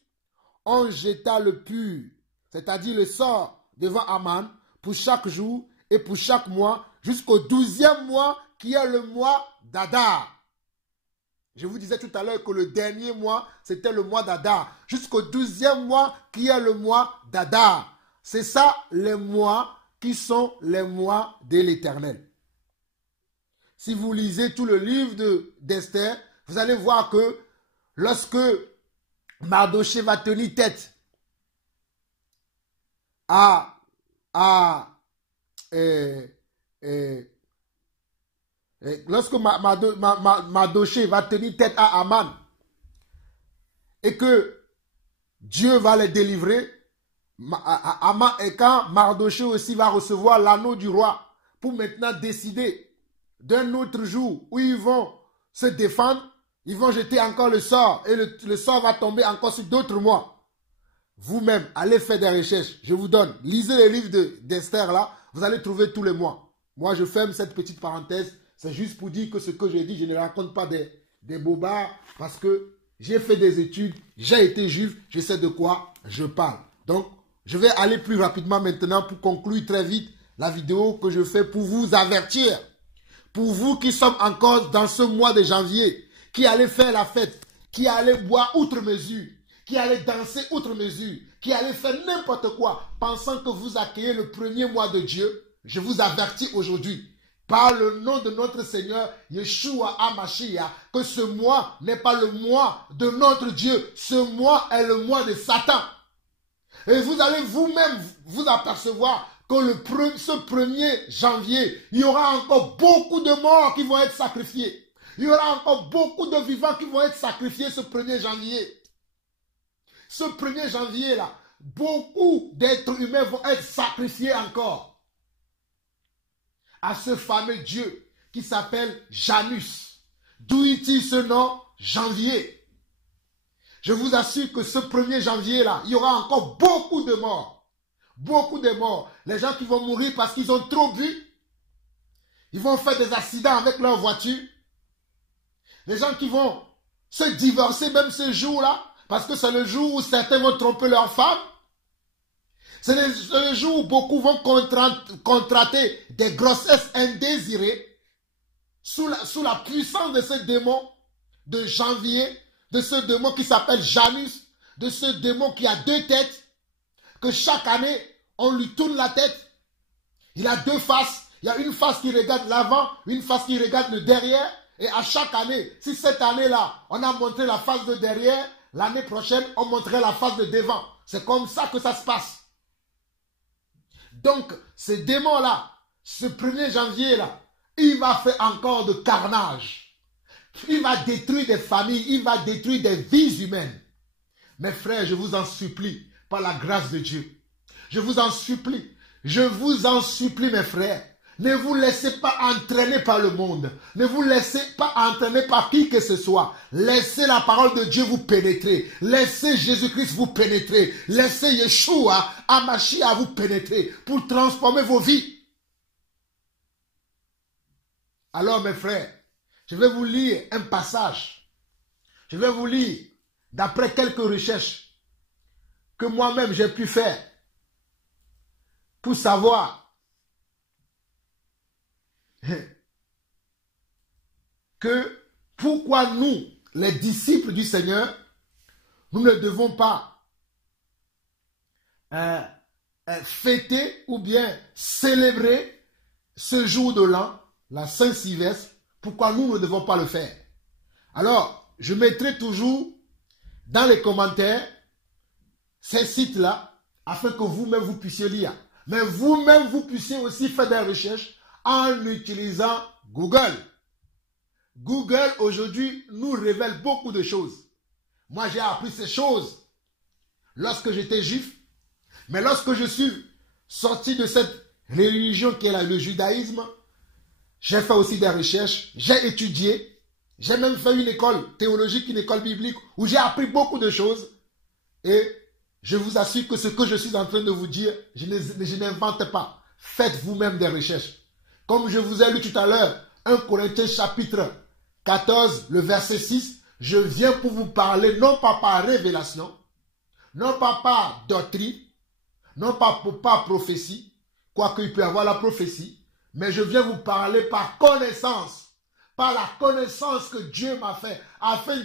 on jeta le pur, c'est-à-dire le sort, devant Aman, pour chaque jour et pour chaque mois, jusqu'au 12e mois, qui est le mois d'Adar. Je vous disais tout à l'heure que le dernier mois, c'était le mois d'Adar. Jusqu'au 12e mois, qui est le mois d'Adar. C'est ça, les mois qui sont les mois de l'Éternel. Si vous lisez tout le livre d'Esther, vous allez voir que lorsque Mardoché va tenir tête lorsque Mardoché va tenir tête à Aman et que Dieu va les délivrer, et quand Mardoché aussi va recevoir l'anneau du roi pour maintenant décider d'un autre jour où ils vont se défendre, ils vont jeter encore le sort et le sort va tomber encore sur d'autres mois. Vous-même, allez faire des recherches. Je vous donne. Lisez les livres d'Esther là. Vous allez trouver tous les mois. Moi, je ferme cette petite parenthèse. C'est juste pour dire que ce que j'ai dit, je ne raconte pas des bobards parce que j'ai fait des études, j'ai été juif, je sais de quoi je parle. Donc, je vais aller plus rapidement maintenant pour conclure très vite la vidéo que je fais pour vous avertir. Pour vous qui sommes encore dans ce mois de janvier, qui allez faire la fête, qui allez boire outre mesure, qui allez danser outre mesure, qui allez faire n'importe quoi, pensant que vous accueillez le premier mois de Dieu, je vous avertis aujourd'hui, par le nom de notre Seigneur Yeshua HaMashiach, que ce mois n'est pas le mois de notre Dieu, ce mois est le mois de Satan. Et vous allez vous-même vous apercevoir que ce 1er janvier, il y aura encore beaucoup de morts qui vont être sacrifiés. Il y aura encore beaucoup de vivants qui vont être sacrifiés ce 1er janvier. Ce 1er janvier-là, beaucoup d'êtres humains vont être sacrifiés encore à ce fameux Dieu qui s'appelle Janus. D'où est-il ce nom? Janvier. Je vous assure que ce 1er janvier-là, il y aura encore beaucoup de morts. Beaucoup de morts. Les gens qui vont mourir parce qu'ils ont trop bu. Ils vont faire des accidents avec leur voiture. Les gens qui vont se divorcer même ce jour-là, parce que c'est le jour où certains vont tromper leur femme. C'est le jour où beaucoup vont contracter des grossesses indésirées sous la puissance de ce démon de janvier, de ce démon qui s'appelle Janus, de ce démon qui a 2 têtes, que chaque année, on lui tourne la tête. Il a 2 faces. Il y a une face qui regarde l'avant, une face qui regarde le derrière. Et à chaque année, si cette année-là, on a montré la face de derrière, l'année prochaine, on montrerait la face de devant. C'est comme ça que ça se passe. Donc, ce démon-là, ce 1er janvier-là, il va faire encore de carnage. Il va détruire des familles, il va détruire des vies humaines. Mes frères, je vous en supplie, par la grâce de Dieu. Je vous en supplie, mes frères. Ne vous laissez pas entraîner par le monde. Ne vous laissez pas entraîner par qui que ce soit. Laissez la parole de Dieu vous pénétrer. Laissez Jésus-Christ vous pénétrer. Laissez Yeshua HaMashiach vous pénétrer pour transformer vos vies. Alors mes frères, je vais vous lire un passage. Je vais vous lire, d'après quelques recherches que moi-même j'ai pu faire pour savoir que pourquoi nous, les disciples du Seigneur, nous ne devons pas fêter ou bien célébrer ce jour de l'an, la Saint-Sylvestre. Pourquoi nous ne devons pas le faire? Alors, je mettrai toujours dans les commentaires ces sites-là afin que vous-même vous puissiez lire. Mais vous-même vous puissiez aussi faire des recherches en utilisant Google. Google aujourd'hui nous révèle beaucoup de choses. Moi j'ai appris ces choses lorsque j'étais juif. Mais lorsque je suis sorti de cette religion qui est le judaïsme, j'ai fait aussi des recherches, j'ai étudié, j'ai même fait une école théologique, une école biblique où j'ai appris beaucoup de choses. Et je vous assure que ce que je suis en train de vous dire, je n'invente pas. Faites vous-même des recherches. Comme je vous ai lu tout à l'heure, 1 Corinthiens chapitre 14, le verset 6, je viens pour vous parler non pas par révélation, non pas par doctrine, non pas par prophétie, quoique il peut y avoir la prophétie, mais je viens vous parler par connaissance, par la connaissance que Dieu m'a fait, afin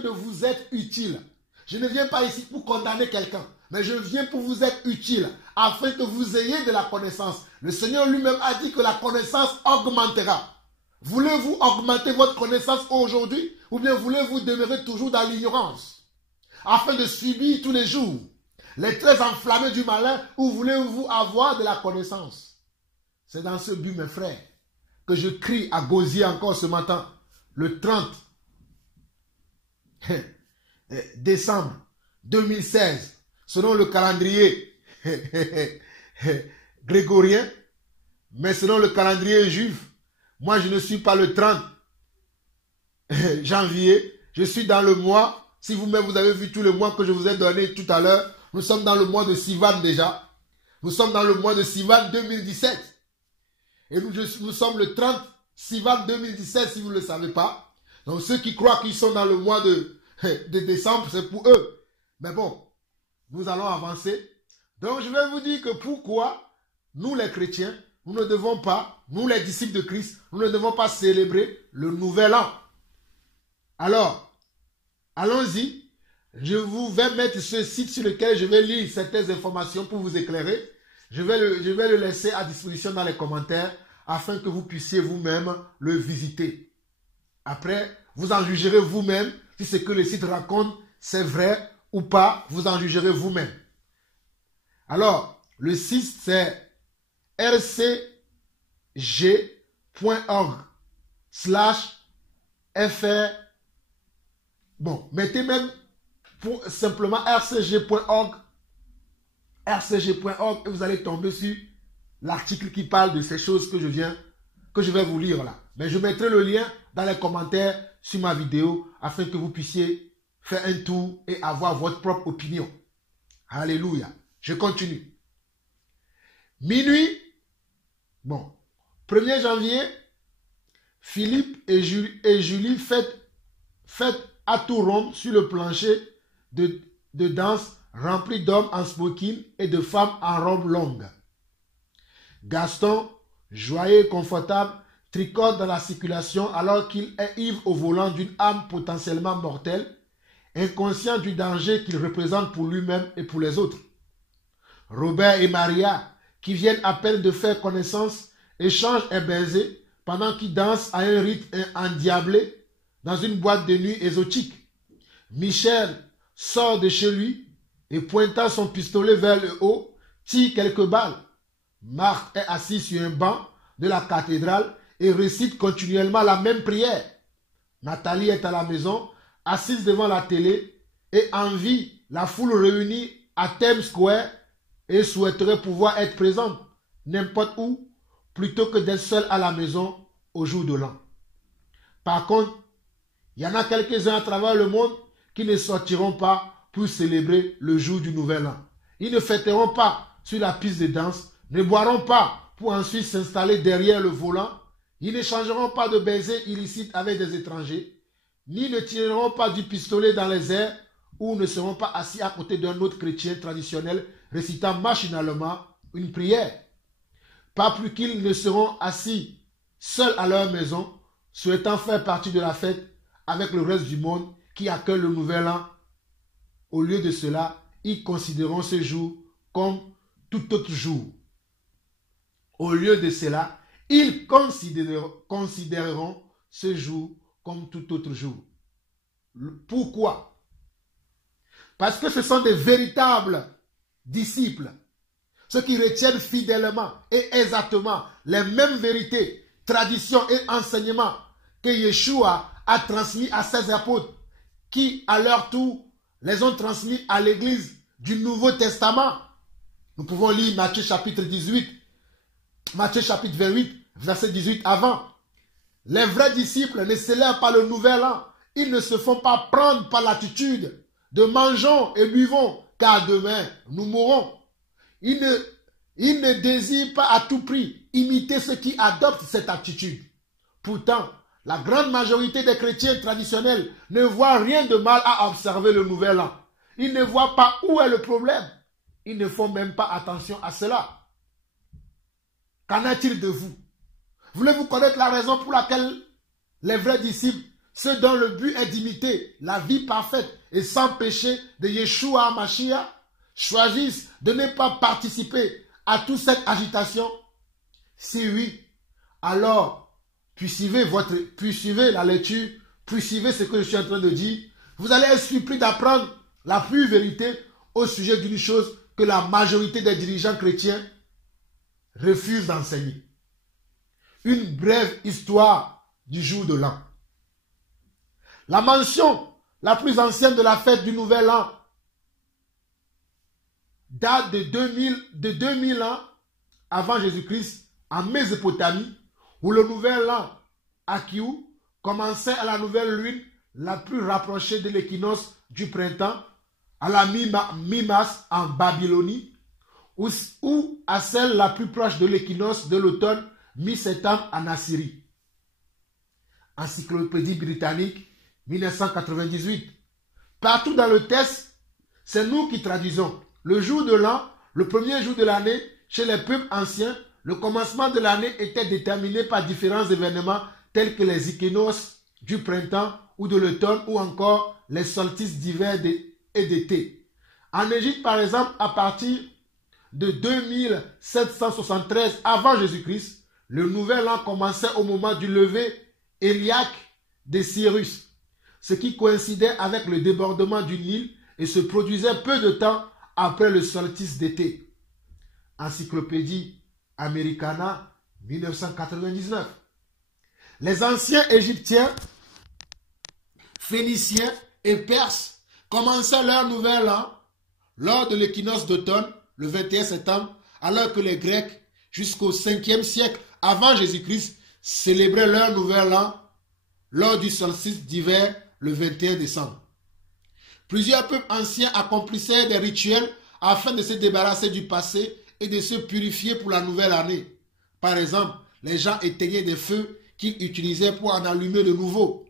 de vous être utile. Je ne viens pas ici pour condamner quelqu'un, mais je viens pour vous être utile, afin que vous ayez de la connaissance. Le Seigneur lui-même a dit que la connaissance augmentera. Voulez-vous augmenter votre connaissance aujourd'hui, ou bien voulez-vous demeurer toujours dans l'ignorance, afin de subir tous les jours les traits enflammés du malin, ou voulez-vous avoir de la connaissance? C'est dans ce but, mes frères, que je crie à Gosier encore ce matin, le 30 décembre 2016, selon le calendrier grégorien, mais selon le calendrier juif, moi je ne suis pas le 30 janvier, je suis dans le mois, si vous-même vous avez vu tous les mois que je vous ai donné tout à l'heure, nous sommes dans le mois de Sivan déjà, nous sommes dans le mois de Sivan 2017, et nous sommes le 30 Sivan 2017 si vous ne le savez pas. Donc ceux qui croient qu'ils sont dans le mois de décembre, c'est pour eux. Mais bon, nous allons avancer. Donc je vais vous dire que pourquoi nous les chrétiens, nous ne devons pas, nous les disciples de Christ, nous ne devons pas célébrer le nouvel an. Alors, allons-y. Je vais mettre ce site sur lequel je vais lire certaines informations pour vous éclairer. Je vais le laisser à disposition dans les commentaires afin que vous puissiez vous-même le visiter. Après, vous en jugerez vous-même si ce que le site raconte, c'est vrai ou pas. Vous en jugerez vous-même. Alors, le site, c'est rcg.org/fr. Bon, mettez même pour simplement rcg.org et vous allez tomber sur l'article qui parle de ces choses que je vais vous lire là. Mais je mettrai le lien dans les commentaires sur ma vidéo afin que vous puissiez faire un tour et avoir votre propre opinion. Alléluia. Je continue. Minuit. Bon. 1er janvier, Philippe et Julie fêtent à tout Rome sur le plancher de danse rempli d'hommes en smoking et de femmes en robe longue. Gaston, joyeux et confortable, tricote dans la circulation alors qu'il est ivre au volant d'une âme potentiellement mortelle, inconscient du danger qu'il représente pour lui-même et pour les autres. Robert et Maria, qui viennent à peine de faire connaissance, échangent un baiser pendant qu'ils dansent à un rythme endiablé dans une boîte de nuit exotique. Michel sort de chez lui et pointant son pistolet vers le haut, tire quelques balles. Marthe est assise sur un banc de la cathédrale et récite continuellement la même prière. Nathalie est à la maison, assise devant la télé et envie la foule réunie à Times Square et souhaiterait pouvoir être présente n'importe où plutôt que d'être seule à la maison au jour de l'an. Par contre, il y en a quelques-uns à travers le monde qui ne sortiront pas pour célébrer le jour du nouvel an. Ils ne fêteront pas sur la piste de danse, ne boiront pas pour ensuite s'installer derrière le volant, ils ne changeront pas de baisers illicites avec des étrangers, ni ne tireront pas du pistolet dans les airs ou ne seront pas assis à côté d'un autre chrétien traditionnel récitant machinalement une prière. Pas plus qu'ils ne seront assis seuls à leur maison, souhaitant faire partie de la fête avec le reste du monde qui accueille le nouvel an. Au lieu de cela, ils considéreront ce jour comme tout autre jour. Au lieu de cela, ils considéreront ce jour comme tout autre jour. Pourquoi? Parce que ce sont des véritables disciples, ceux qui retiennent fidèlement et exactement les mêmes vérités, traditions et enseignements que Yeshua a transmis à ses apôtres, qui à leur tour les ont transmis à l'église du Nouveau Testament. Nous pouvons lire Matthieu chapitre 18, Matthieu chapitre 28, verset 18 avant. Les vrais disciples ne célèbrent pas le nouvel an. Ils ne se font pas prendre par l'attitude de mangeons et buvons, car demain nous mourrons. Ils ne désirent pas à tout prix imiter ceux qui adoptent cette attitude. Pourtant, la grande majorité des chrétiens traditionnels ne voient rien de mal à observer le nouvel an. Ils ne voient pas où est le problème. Ils ne font même pas attention à cela. Qu'en est-il de vous? Voulez-vous connaître la raison pour laquelle les vrais disciples, ceux dont le but est d'imiter la vie parfaite et sans péché de Yeshua HaMashiach, choisissent de ne pas participer à toute cette agitation? Si oui, alors poursuivez la lecture, poursuivez ce que je suis en train de dire. Vous allez être surpris d'apprendre la pure vérité au sujet d'une chose que la majorité des dirigeants chrétiens refusent d'enseigner. Une brève histoire du jour de l'an. La mention la plus ancienne de la fête du Nouvel An date de 2000 ans avant Jésus-Christ en Mésopotamie, où le Nouvel An Akiou commençait à la nouvelle lune la plus rapprochée de l'équinoxe du printemps, à la mi-mars en Babylonie, ou à celle la plus proche de l'équinoxe de l'automne, mi-septembre en Assyrie. Encyclopédie britannique, 1998. Partout dans le texte, c'est nous qui traduisons. Le jour de l'an, le premier jour de l'année, chez les peuples anciens, Le commencement de l'année était déterminé par différents événements tels que les équinoxes du printemps ou de l'automne ou encore les solstices d'hiver et d'été. En Égypte, par exemple, à partir de 2773 avant Jésus-Christ, le nouvel an commençait au moment du lever héliaque de Cyrus, ce qui coïncidait avec le débordement du Nil et se produisait peu de temps après le solstice d'été. Encyclopédie Americana, 1999. Les anciens Égyptiens, Phéniciens et Perses commençaient leur nouvel an lors de l'équinoxe d'automne, le 21 septembre, alors que les Grecs, jusqu'au 5e siècle avant Jésus-Christ, célébraient leur nouvel an lors du solstice d'hiver, le 21 décembre. Plusieurs peuples anciens accomplissaient des rituels afin de se débarrasser du passé et de se purifier pour la nouvelle année. Par exemple, les gens éteignaient des feux qu'ils utilisaient pour en allumer de nouveaux.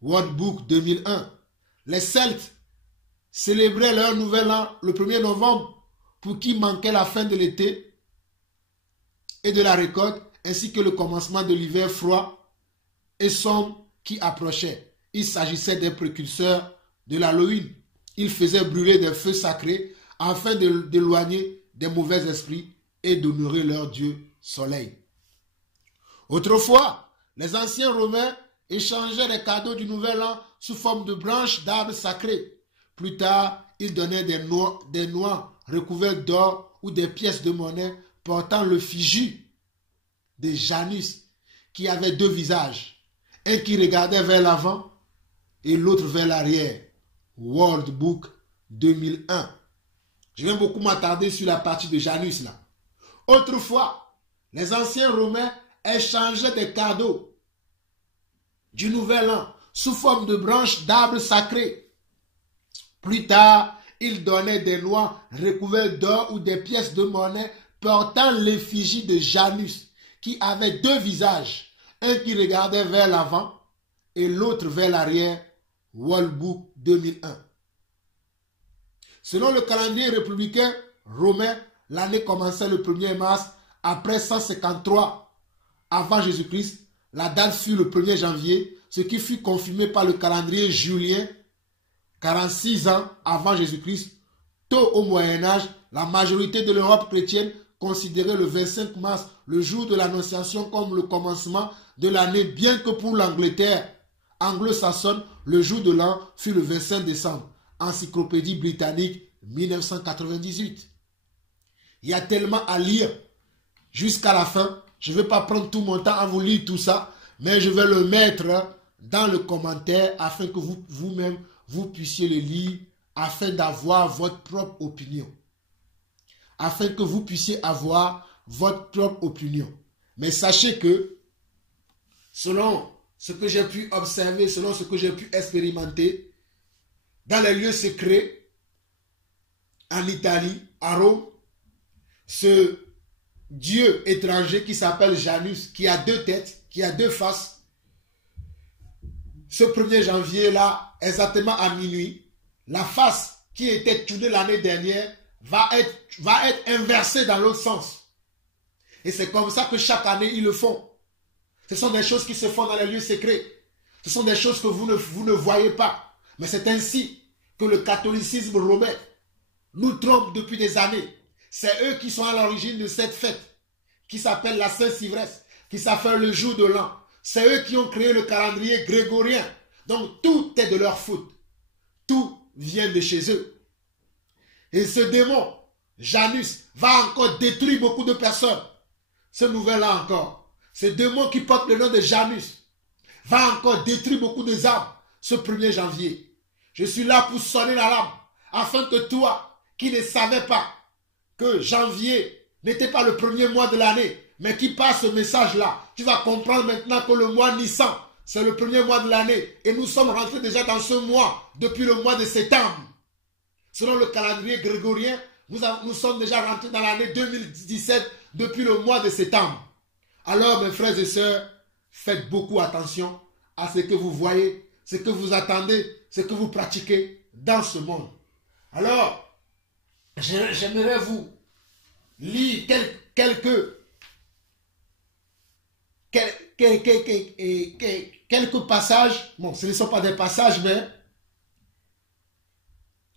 World Book 2001. Les Celtes célébraient leur nouvel an le 1er novembre pour qui manquait la fin de l'été et de la récolte, ainsi que le commencement de l'hiver froid et sombre qui approchait. Il s'agissait des précurseurs de l'Halloween. Ils faisaient brûler des feux sacrés afin d'éloigner des mauvais esprits et d'honorer leur dieu soleil. Autrefois, les anciens Romains échangeaient les cadeaux du nouvel an sous forme de branches d'arbres sacrés. Plus tard, ils donnaient des noix recouvertes d'or ou des pièces de monnaie portant l'effigie de Janus, qui avait deux visages, un qui regardait vers l'avant et l'autre vers l'arrière. World Book 2001. Je vais beaucoup m'attarder sur la partie de Janus là. Autrefois, les anciens Romains échangeaient des cadeaux du nouvel an sous forme de branches d'arbres sacrés. Plus tard, ils donnaient des noix recouvertes d'or ou des pièces de monnaie portant l'effigie de Janus, qui avait deux visages, un qui regardait vers l'avant et l'autre vers l'arrière. World Book 2001. Selon le calendrier républicain romain, l'année commençait le 1er mars après 153 avant Jésus-Christ. La date fut le 1er janvier, ce qui fut confirmé par le calendrier julien 46 ans avant Jésus-Christ. Tôt au Moyen-Âge, la majorité de l'Europe chrétienne considérait le 25 mars, le jour de l'Annonciation, comme le commencement de l'année, bien que pour l'Angleterre anglo-saxonne, le jour de l'an fut le 25 décembre. Encyclopédie britannique, 1998. Il y a tellement à lire jusqu'à la fin. Je ne vais pas prendre tout mon temps à vous lire tout ça, mais je vais le mettre dans le commentaire afin que vous-même, vous puissiez le lire, afin d'avoir votre propre opinion. Afin que vous puissiez avoir votre propre opinion. Mais sachez que, selon ce que j'ai pu observer, selon ce que j'ai pu expérimenter, dans les lieux secrets, en Italie, à Rome, ce dieu étranger qui s'appelle Janus, qui a deux têtes, qui a deux faces, ce 1er janvier-là, exactement à minuit, la face qui était tournée l'année dernière va être inversée dans l'autre sens. Et c'est comme ça que chaque année, ils le font. Ce sont des choses qui se font dans les lieux secrets. Ce sont des choses que vous ne voyez pas. Mais c'est ainsi que le catholicisme romain nous trompe depuis des années. C'est eux qui sont à l'origine de cette fête qui s'appelle la Saint-Sivresse, qui s'appelle le jour de l'an. C'est eux qui ont créé le calendrier grégorien. Donc tout est de leur faute. Tout vient de chez eux. Et ce démon, Janus, va encore détruire beaucoup de personnes. Ce nouvel an encore. Ce démon qui porte le nom de Janus va encore détruire beaucoup de âmes ce 1er janvier. Je suis là pour sonner l'alarme afin que toi qui ne savais pas que janvier n'était pas le premier mois de l'année, mais qui passe ce message-là, tu vas comprendre maintenant que le mois Nissan, c'est le premier mois de l'année et nous sommes rentrés déjà dans ce mois depuis le mois de septembre. Selon le calendrier grégorien, nous sommes déjà rentrés dans l'année 2017 depuis le mois de septembre. Alors, mes frères et sœurs, faites beaucoup attention à ce que vous voyez, ce que vous attendez, ce que vous pratiquez dans ce monde. Alors, j'aimerais vous lire quelques quelques passages. Bon, ce ne sont pas des passages, mais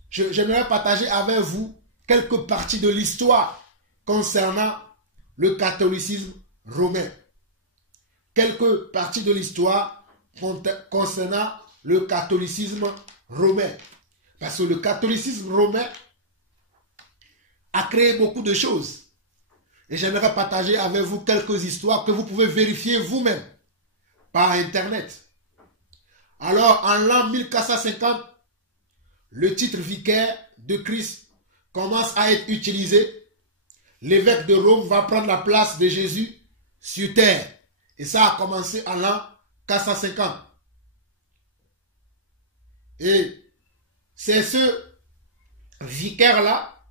j'aimerais partager avec vous quelques parties de l'histoire concernant le catholicisme romain. Quelques parties de l'histoire concernant le catholicisme romain. Parce que le catholicisme romain a créé beaucoup de choses. Et j'aimerais partager avec vous quelques histoires que vous pouvez vérifier vous-même par Internet. Alors, en l'an 1450, le titre vicaire de Christ commence à être utilisé. L'évêque de Rome va prendre la place de Jésus sur terre. Et ça a commencé en l'an 1450. Et c'est ce vicaire-là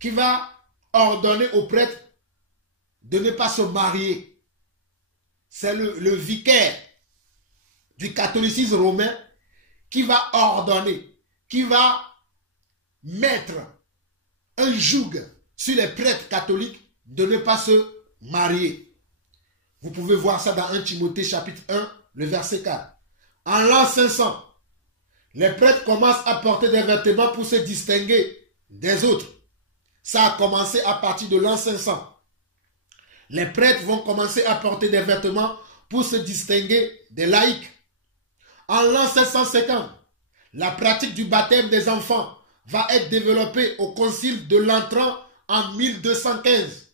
qui va ordonner aux prêtres de ne pas se marier. C'est le vicaire du catholicisme romain qui va ordonner, qui va mettre un joug sur les prêtres catholiques de ne pas se marier. Vous pouvez voir ça dans 1 Timothée chapitre 1, le verset 4. En l'an 500, les prêtres commencent à porter des vêtements pour se distinguer des autres. Ça a commencé à partir de l'an 500. Les prêtres vont commencer à porter des vêtements pour se distinguer des laïcs. En l'an 750, la pratique du baptême des enfants va être développée au concile de l'Entrant en 1215.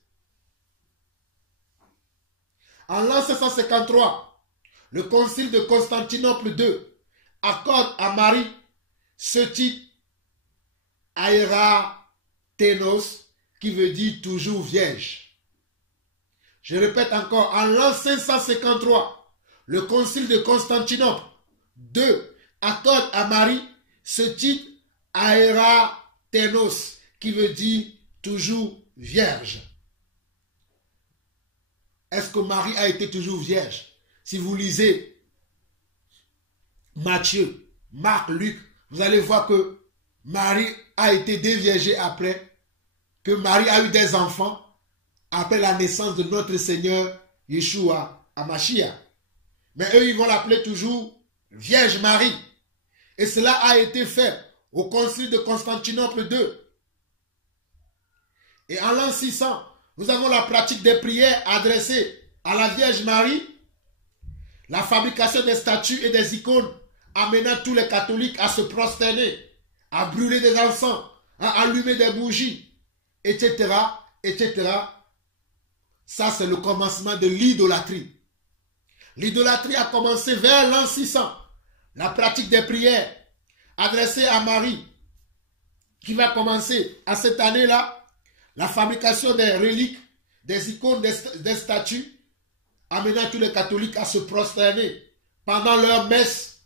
En l'an 753, le concile de Constantinople II accorde à Marie ce titre Aeratenos, qui veut dire toujours vierge. Je répète encore, en l'an 553, le concile de Constantinople II accorde à Marie ce titre Aeratenos, qui veut dire toujours vierge. Est-ce que Marie a été toujours vierge? Si vous lisez Matthieu, Marc, Luc, vous allez voir que Marie a été déviergée après, que Marie a eu des enfants après la naissance de notre Seigneur Yeshua Hamashiach. Mais eux, ils vont l'appeler toujours Vierge Marie. Et cela a été fait au concile de Constantinople II. Et en l'an 600, nous avons la pratique des prières adressées à la Vierge Marie, la fabrication des statues et des icônes amenant tous les catholiques à se prosterner, à brûler des encens, à allumer des bougies, etc., etc. Ça, c'est le commencement de l'idolâtrie. L'idolâtrie a commencé vers l'an 600. La pratique des prières adressées à Marie, qui va commencer à cette année-là, la fabrication des reliques, des icônes, des statues, amenant tous les catholiques à se prosterner pendant leur messe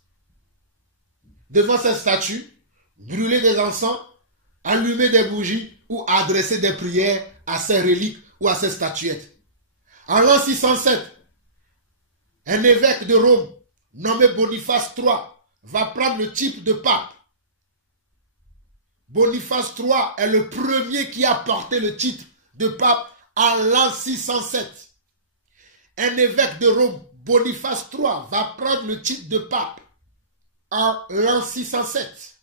devant ces statues, brûler des encens, allumer des bougies ou adresser des prières à ces reliques ou à ces statuettes. En l'an 607, un évêque de Rome nommé Boniface III va prendre le type de pape. Boniface III est le premier qui a porté le titre de pape en l'an 607. Un évêque de Rome, Boniface III, va prendre le titre de pape en l'an 607.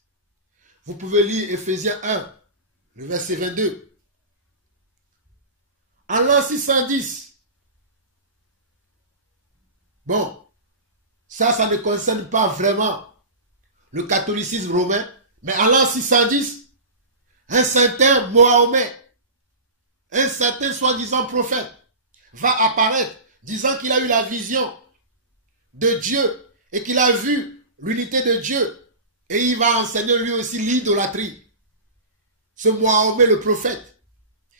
Vous pouvez lire Éphésiens 1, le verset 22. En l'an 610, bon, ça ne concerne pas vraiment le catholicisme romain, mais en l'an 610, un certain Mahomet, un certain soi-disant prophète, va apparaître disant qu'il a eu la vision de Dieu et qu'il a vu l'unité de Dieu. Et il va enseigner lui aussi l'idolâtrie. Ce Mahomet le prophète,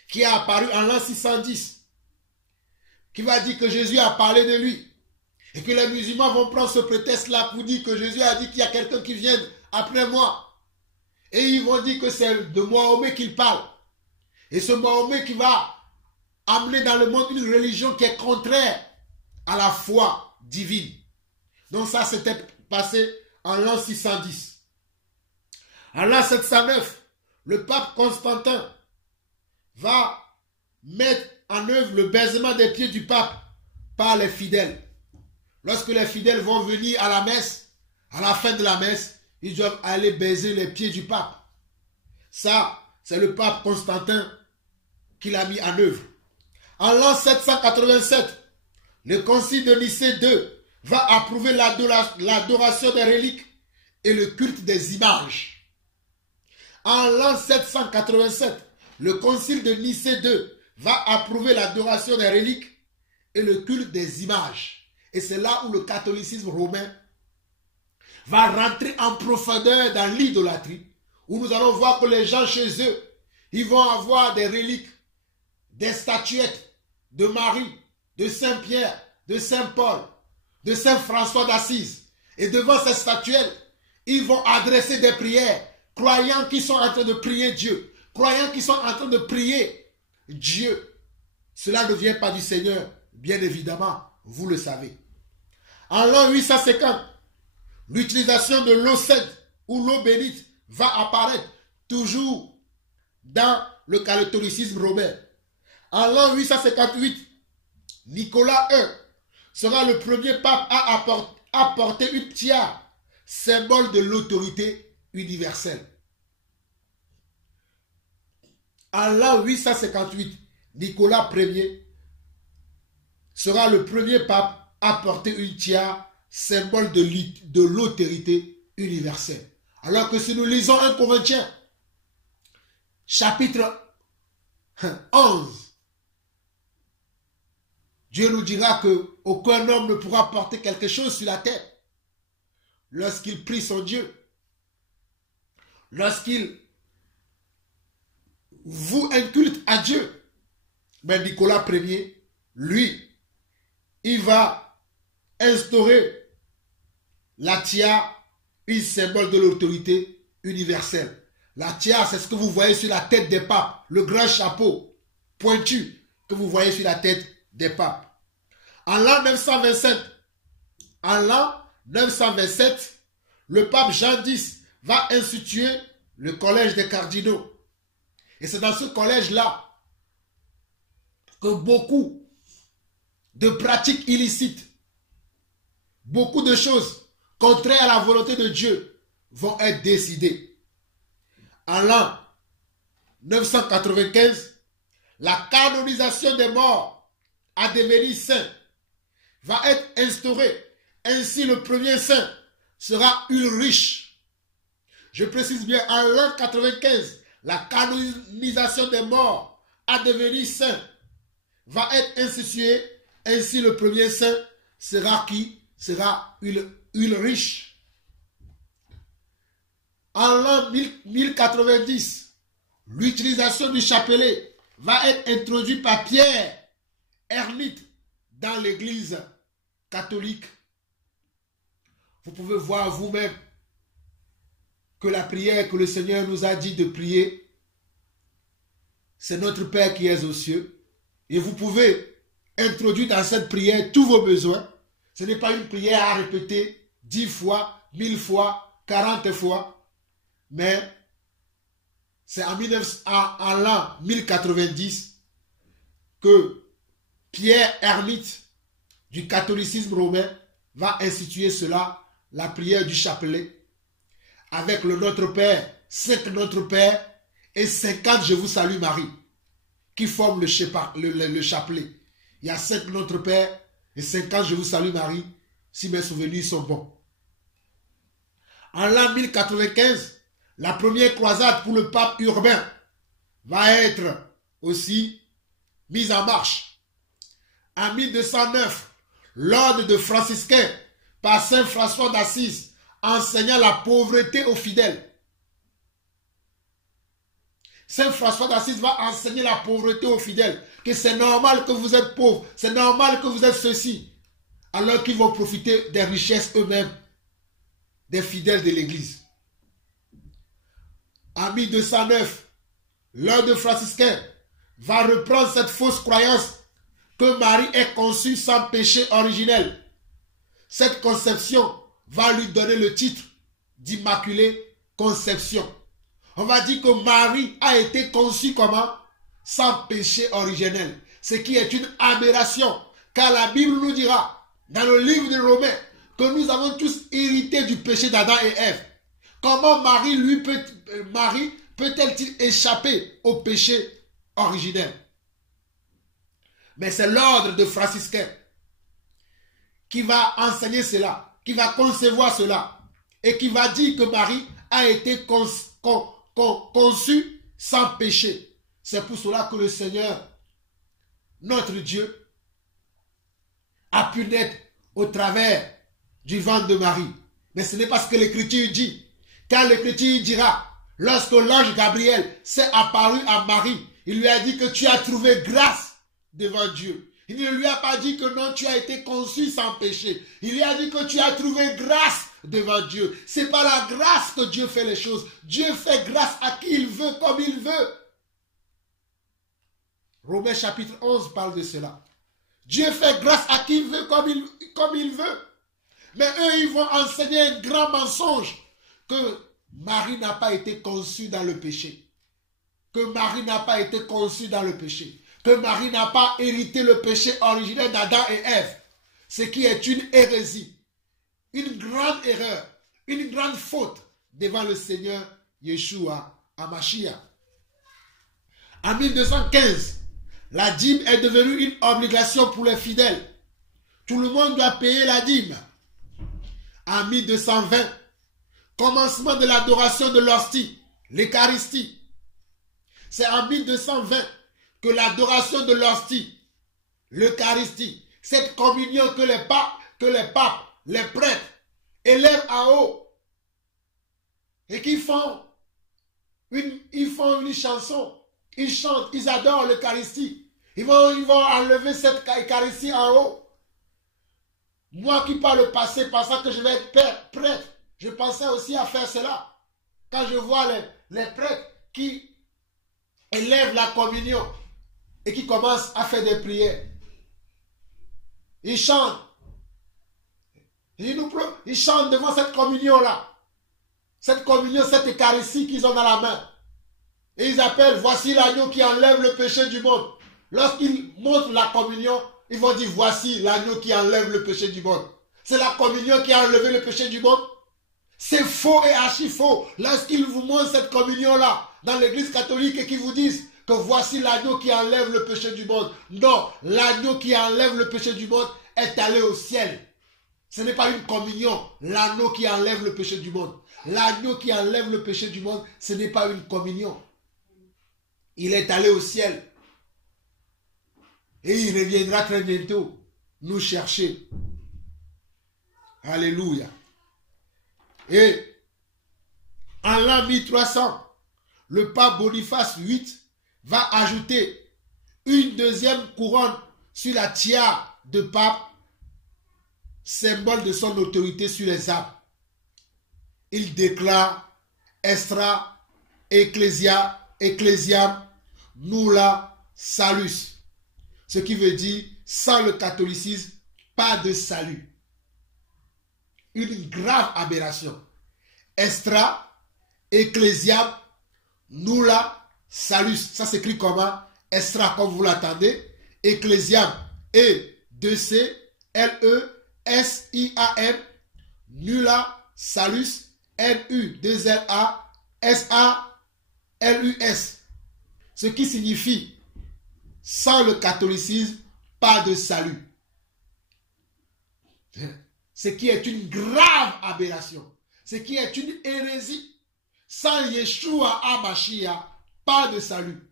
qui est apparu en l'an 610, qui va dire que Jésus a parlé de lui. Et que les musulmans vont prendre ce prétexte-là pour dire que Jésus a dit qu'il y a quelqu'un qui vient après moi. Et ils vont dire que c'est de Mahomet qu'il parle. Et ce Mahomet qui va amener dans le monde une religion qui est contraire à la foi divine. Donc ça, s'était passé en l'an 610. En l'an 709, le pape Constantin va mettre en œuvre le baisement des pieds du pape par les fidèles. Lorsque les fidèles vont venir à la messe, à la fin de la messe, ils doivent aller baiser les pieds du pape. Ça, c'est le pape Constantin qui l'a mis en œuvre. En l'an 787, le concile de Nicée II va approuver l'adoration des reliques et le culte des images. En l'an 787, le concile de Nicée II va approuver l'adoration des reliques et le culte des images. Et c'est là où le catholicisme romain va rentrer en profondeur dans l'idolâtrie, où nous allons voir que les gens chez eux, ils vont avoir des reliques, des statuettes de Marie, de Saint-Pierre, de Saint-Paul, de Saint-François d'Assise. Et devant ces statuettes, ils vont adresser des prières, croyant qu'ils sont en train de prier Dieu, croyant qu'ils sont en train de prier Dieu. Cela ne vient pas du Seigneur, bien évidemment, vous le savez. En l'an 850, l'utilisation de l'eau sainte ou l'eau bénite va apparaître toujours dans le catholicisme romain. En l'an 858, Nicolas I sera le premier pape à apporter une tiare, symbole de l'autorité universelle. En l'an 858, Nicolas Ier sera le premier pape à porter une tiare, symbole de l'autorité universelle. Alors que si nous lisons 1 Corinthiens, chapitre 11, Dieu nous dira qu'aucun homme ne pourra porter quelque chose sur la terre lorsqu'il prie son Dieu, lorsqu'il voue un culte à Dieu. Mais Nicolas Ier, lui, il va instaurer la tiare, un symbole de l'autorité universelle. La tiare, c'est ce que vous voyez sur la tête des papes, le grand chapeau pointu que vous voyez sur la tête des papes. En l'an 927, le pape Jean X va instituer le collège des cardinaux. Et c'est dans ce collège-là que beaucoup de pratiques illicites, beaucoup de choses contraires à la volonté de Dieu vont être décidées. En l'an 995, la canonisation des morts à devenir saints va être instaurée. Ainsi, le premier saint sera Ulrich. Je précise bien, en l'an 95, la canonisation des morts à devenir saint va être instituée. Ainsi, le premier saint sera qui? Sera Ulrich. En l'an 1090, l'utilisation du chapelet va être introduite par Pierre Ermite dans l'église catholique. Vous pouvez voir vous-même que la prière que le Seigneur nous a dit de prier, c'est notre Père qui est aux cieux. Et vous pouvez introduire dans cette prière tous vos besoins. Ce n'est pas une prière à répéter 10 fois, 1000 fois, 40 fois. Mais c'est en l'an 1090 que Pierre Ermite du catholicisme romain va instituer cela, la prière du chapelet, avec le Notre Père, 5 Notre Père et 50 Je vous salue Marie, qui forment le chapelet. Il y a 5 Notre Père et 50 Je vous salue Marie, si mes souvenirs sont bons. En l'an 1095, la première croisade pour le pape Urbain va être aussi mise en marche. En 1209, l'ordre de franciscains par Saint François d'Assise enseignant la pauvreté aux fidèles. Saint François d'Assise va enseigner la pauvreté aux fidèles, que c'est normal que vous êtes pauvres, c'est normal que vous êtes ceci, alors qu'ils vont profiter des richesses eux-mêmes, des fidèles de l'Église. En 1209, l'ordre franciscain va reprendre cette fausse croyance que Marie est conçue sans péché originel. Cette conception va lui donner le titre d'Immaculée Conception. On va dire que Marie a été conçue comment? Sans péché originel. Ce qui est une aberration, Car la Bible nous dira, dans le livre de Romains, que nous avons tous hérité du péché d'Adam et Ève. Comment Marie peut-elle échapper au péché originel? Mais c'est l'ordre de franciscain qui va enseigner cela, qui va concevoir cela, et qui va dire que Marie a été conçue sans péché. C'est pour cela que le Seigneur, notre Dieu, a pu naître au travers du ventre de Marie. Mais ce n'est pas ce que l'Écriture dit. Car l'Écriture dira, lorsque l'ange Gabriel s'est apparu à Marie, il lui a dit que tu as trouvé grâce devant Dieu. Il ne lui a pas dit que non, tu as été conçu sans péché. Il lui a dit que tu as trouvé grâce devant Dieu. C'est par la grâce que Dieu fait les choses. Dieu fait grâce à qui il veut, comme il veut. Romains chapitre 11 parle de cela. Dieu fait grâce à qui il veut, comme il veut. Mais eux, ils vont enseigner un grand mensonge. Que Marie n'a pas été conçue dans le péché. Que Marie n'a pas été conçue dans le péché. Que Marie n'a pas hérité le péché originel d'Adam et Ève. Ce qui est une hérésie. Une grande erreur. Une grande faute devant le Seigneur Yeshua HaMashiach. En 1215, la dîme est devenue une obligation pour les fidèles. Tout le monde doit payer la dîme. En 1220, commencement de l'adoration de l'hostie, l'Eucharistie. C'est en 1220 que l'adoration de l'hostie, l'Eucharistie, cette communion que les papes, les prêtres élèvent en haut et qui font une chanson, ils chantent, ils adorent l'Eucharistie. Ils vont enlever cette Eucharistie en haut. Moi qui par le passé pensant que je vais être prêtre, je pensais aussi à faire cela. Quand je vois les prêtres qui élèvent la communion et qui commencent à faire des prières. Ils chantent. Ils chantent devant cette communion-là. Cette communion, cette Eucharistie qu'ils ont dans la main. Et ils appellent, voici l'agneau qui enlève le péché du monde. Lorsqu'ils montrent la communion, ils vont dire, voici l'agneau qui enlève le péché du monde. C'est la communion qui a enlevé le péché du monde. C'est faux et archi faux. Lorsqu'ils vous montrent cette communion-là dans l'église catholique et qu'ils vous disent que voici l'agneau qui enlève le péché du monde. Non, l'agneau qui enlève le péché du monde est allé au ciel. Ce n'est pas une communion, l'agneau qui enlève le péché du monde. L'agneau qui enlève le péché du monde, ce n'est pas une communion. Il est allé au ciel. Et il reviendra très bientôt nous chercher. Alléluia. Et en l'an 1300, le pape Boniface VIII va ajouter une deuxième couronne sur la tiare de pape, symbole de son autorité sur les âmes. Il déclare Extra Ecclesiam Nulla Salus. Ce qui veut dire, sans le catholicisme, pas de salut. Une grave aberration. Extra Ecclesiam Nulla Salus. Ça s'écrit comment? Extra, comme vous l'attendez. Ecclesiam, E-2-C-L-E-S-I-A-M. Nulla Salus, N-U-2-L-A-S-A-L-U-S. Ce qui signifie, sans le catholicisme, pas de salut. Ce qui est une grave aberration. Ce qui est une hérésie. Sans Yeshua HaMashiach, pas de salut.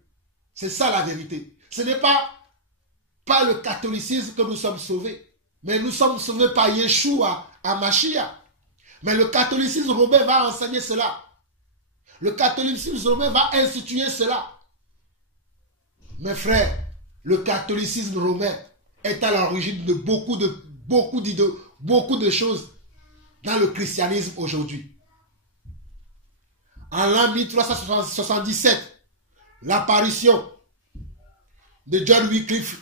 C'est ça la vérité. Ce n'est pas le catholicisme que nous sommes sauvés. Mais nous sommes sauvés par Yeshua HaMashiach. Mais le catholicisme romain va enseigner cela. Le catholicisme romain va instituer cela. Mes frères, le catholicisme romain est à l'origine de beaucoup de choses dans le christianisme aujourd'hui. En l'an 1377, l'apparition de John Wycliffe,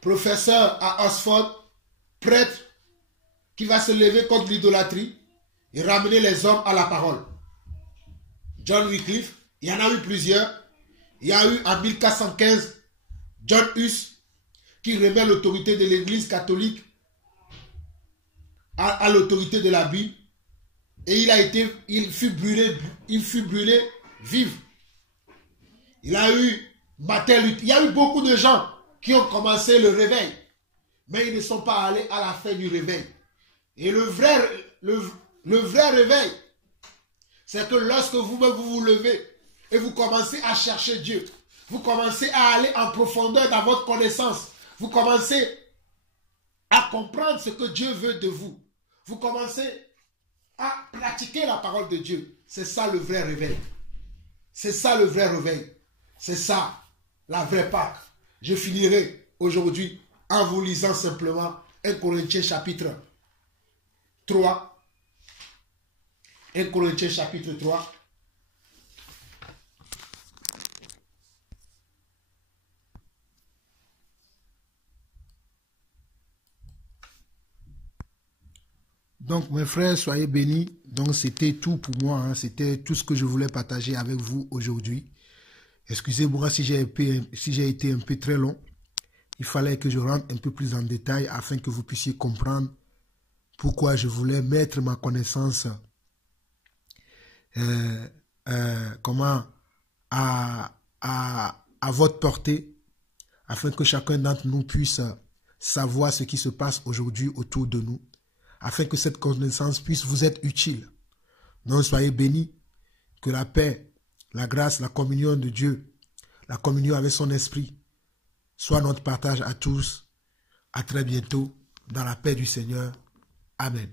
professeur à Oxford, prêtre, qui va se lever contre l'idolâtrie et ramener les hommes à la parole. John Wycliffe, il y en a eu plusieurs. Il y a eu en 1415 John Hus qui remet l'autorité de l'Église catholique à l'autorité de la Bible. Et il fut brûlé vif. Il y a eu beaucoup de gens qui ont commencé le réveil, mais ils ne sont pas allés à la fin du réveil. Et le vrai réveil, c'est que lorsque vous-même vous levez et vous commencez à chercher Dieu, vous commencez à aller en profondeur dans votre connaissance, vous commencez à comprendre ce que Dieu veut de vous, vous commencez à pratiquer la parole de Dieu. C'est ça le vrai réveil. C'est ça le vrai réveil. C'est ça la vraie Pâque. Je finirai aujourd'hui en vous lisant simplement 1 Corinthiens chapitre 3. 1 Corinthiens chapitre 3. Donc, mes frères, soyez bénis. Donc, c'était tout pour moi. Hein. C'était tout ce que je voulais partager avec vous aujourd'hui. Excusez-moi si j'ai été un peu très long. Il fallait que je rentre un peu plus en détail afin que vous puissiez comprendre pourquoi je voulais mettre ma connaissance à votre portée, afin que chacun d'entre nous puisse savoir ce qui se passe aujourd'hui autour de nous, afin que cette connaissance puisse vous être utile. Donc soyez bénis, que la paix, la grâce, la communion de Dieu, la communion avec son esprit, soit notre partage à tous. À très bientôt dans la paix du Seigneur. Amen.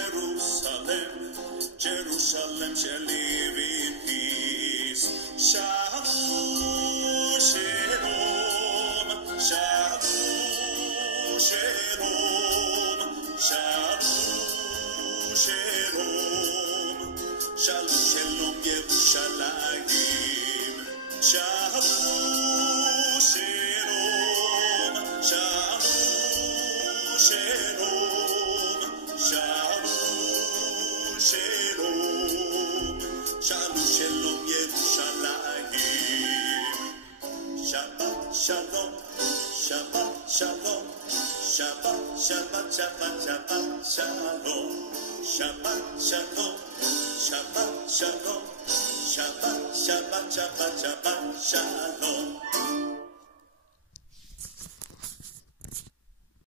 Jerusalem. Shabbat Shalom, Shabbat Shabbat Shabbat Shabbat Shalom, Shabbat Shalom, Shabbat Shalom, Shabbat Shabbat Shabbat Shabbat Shalom.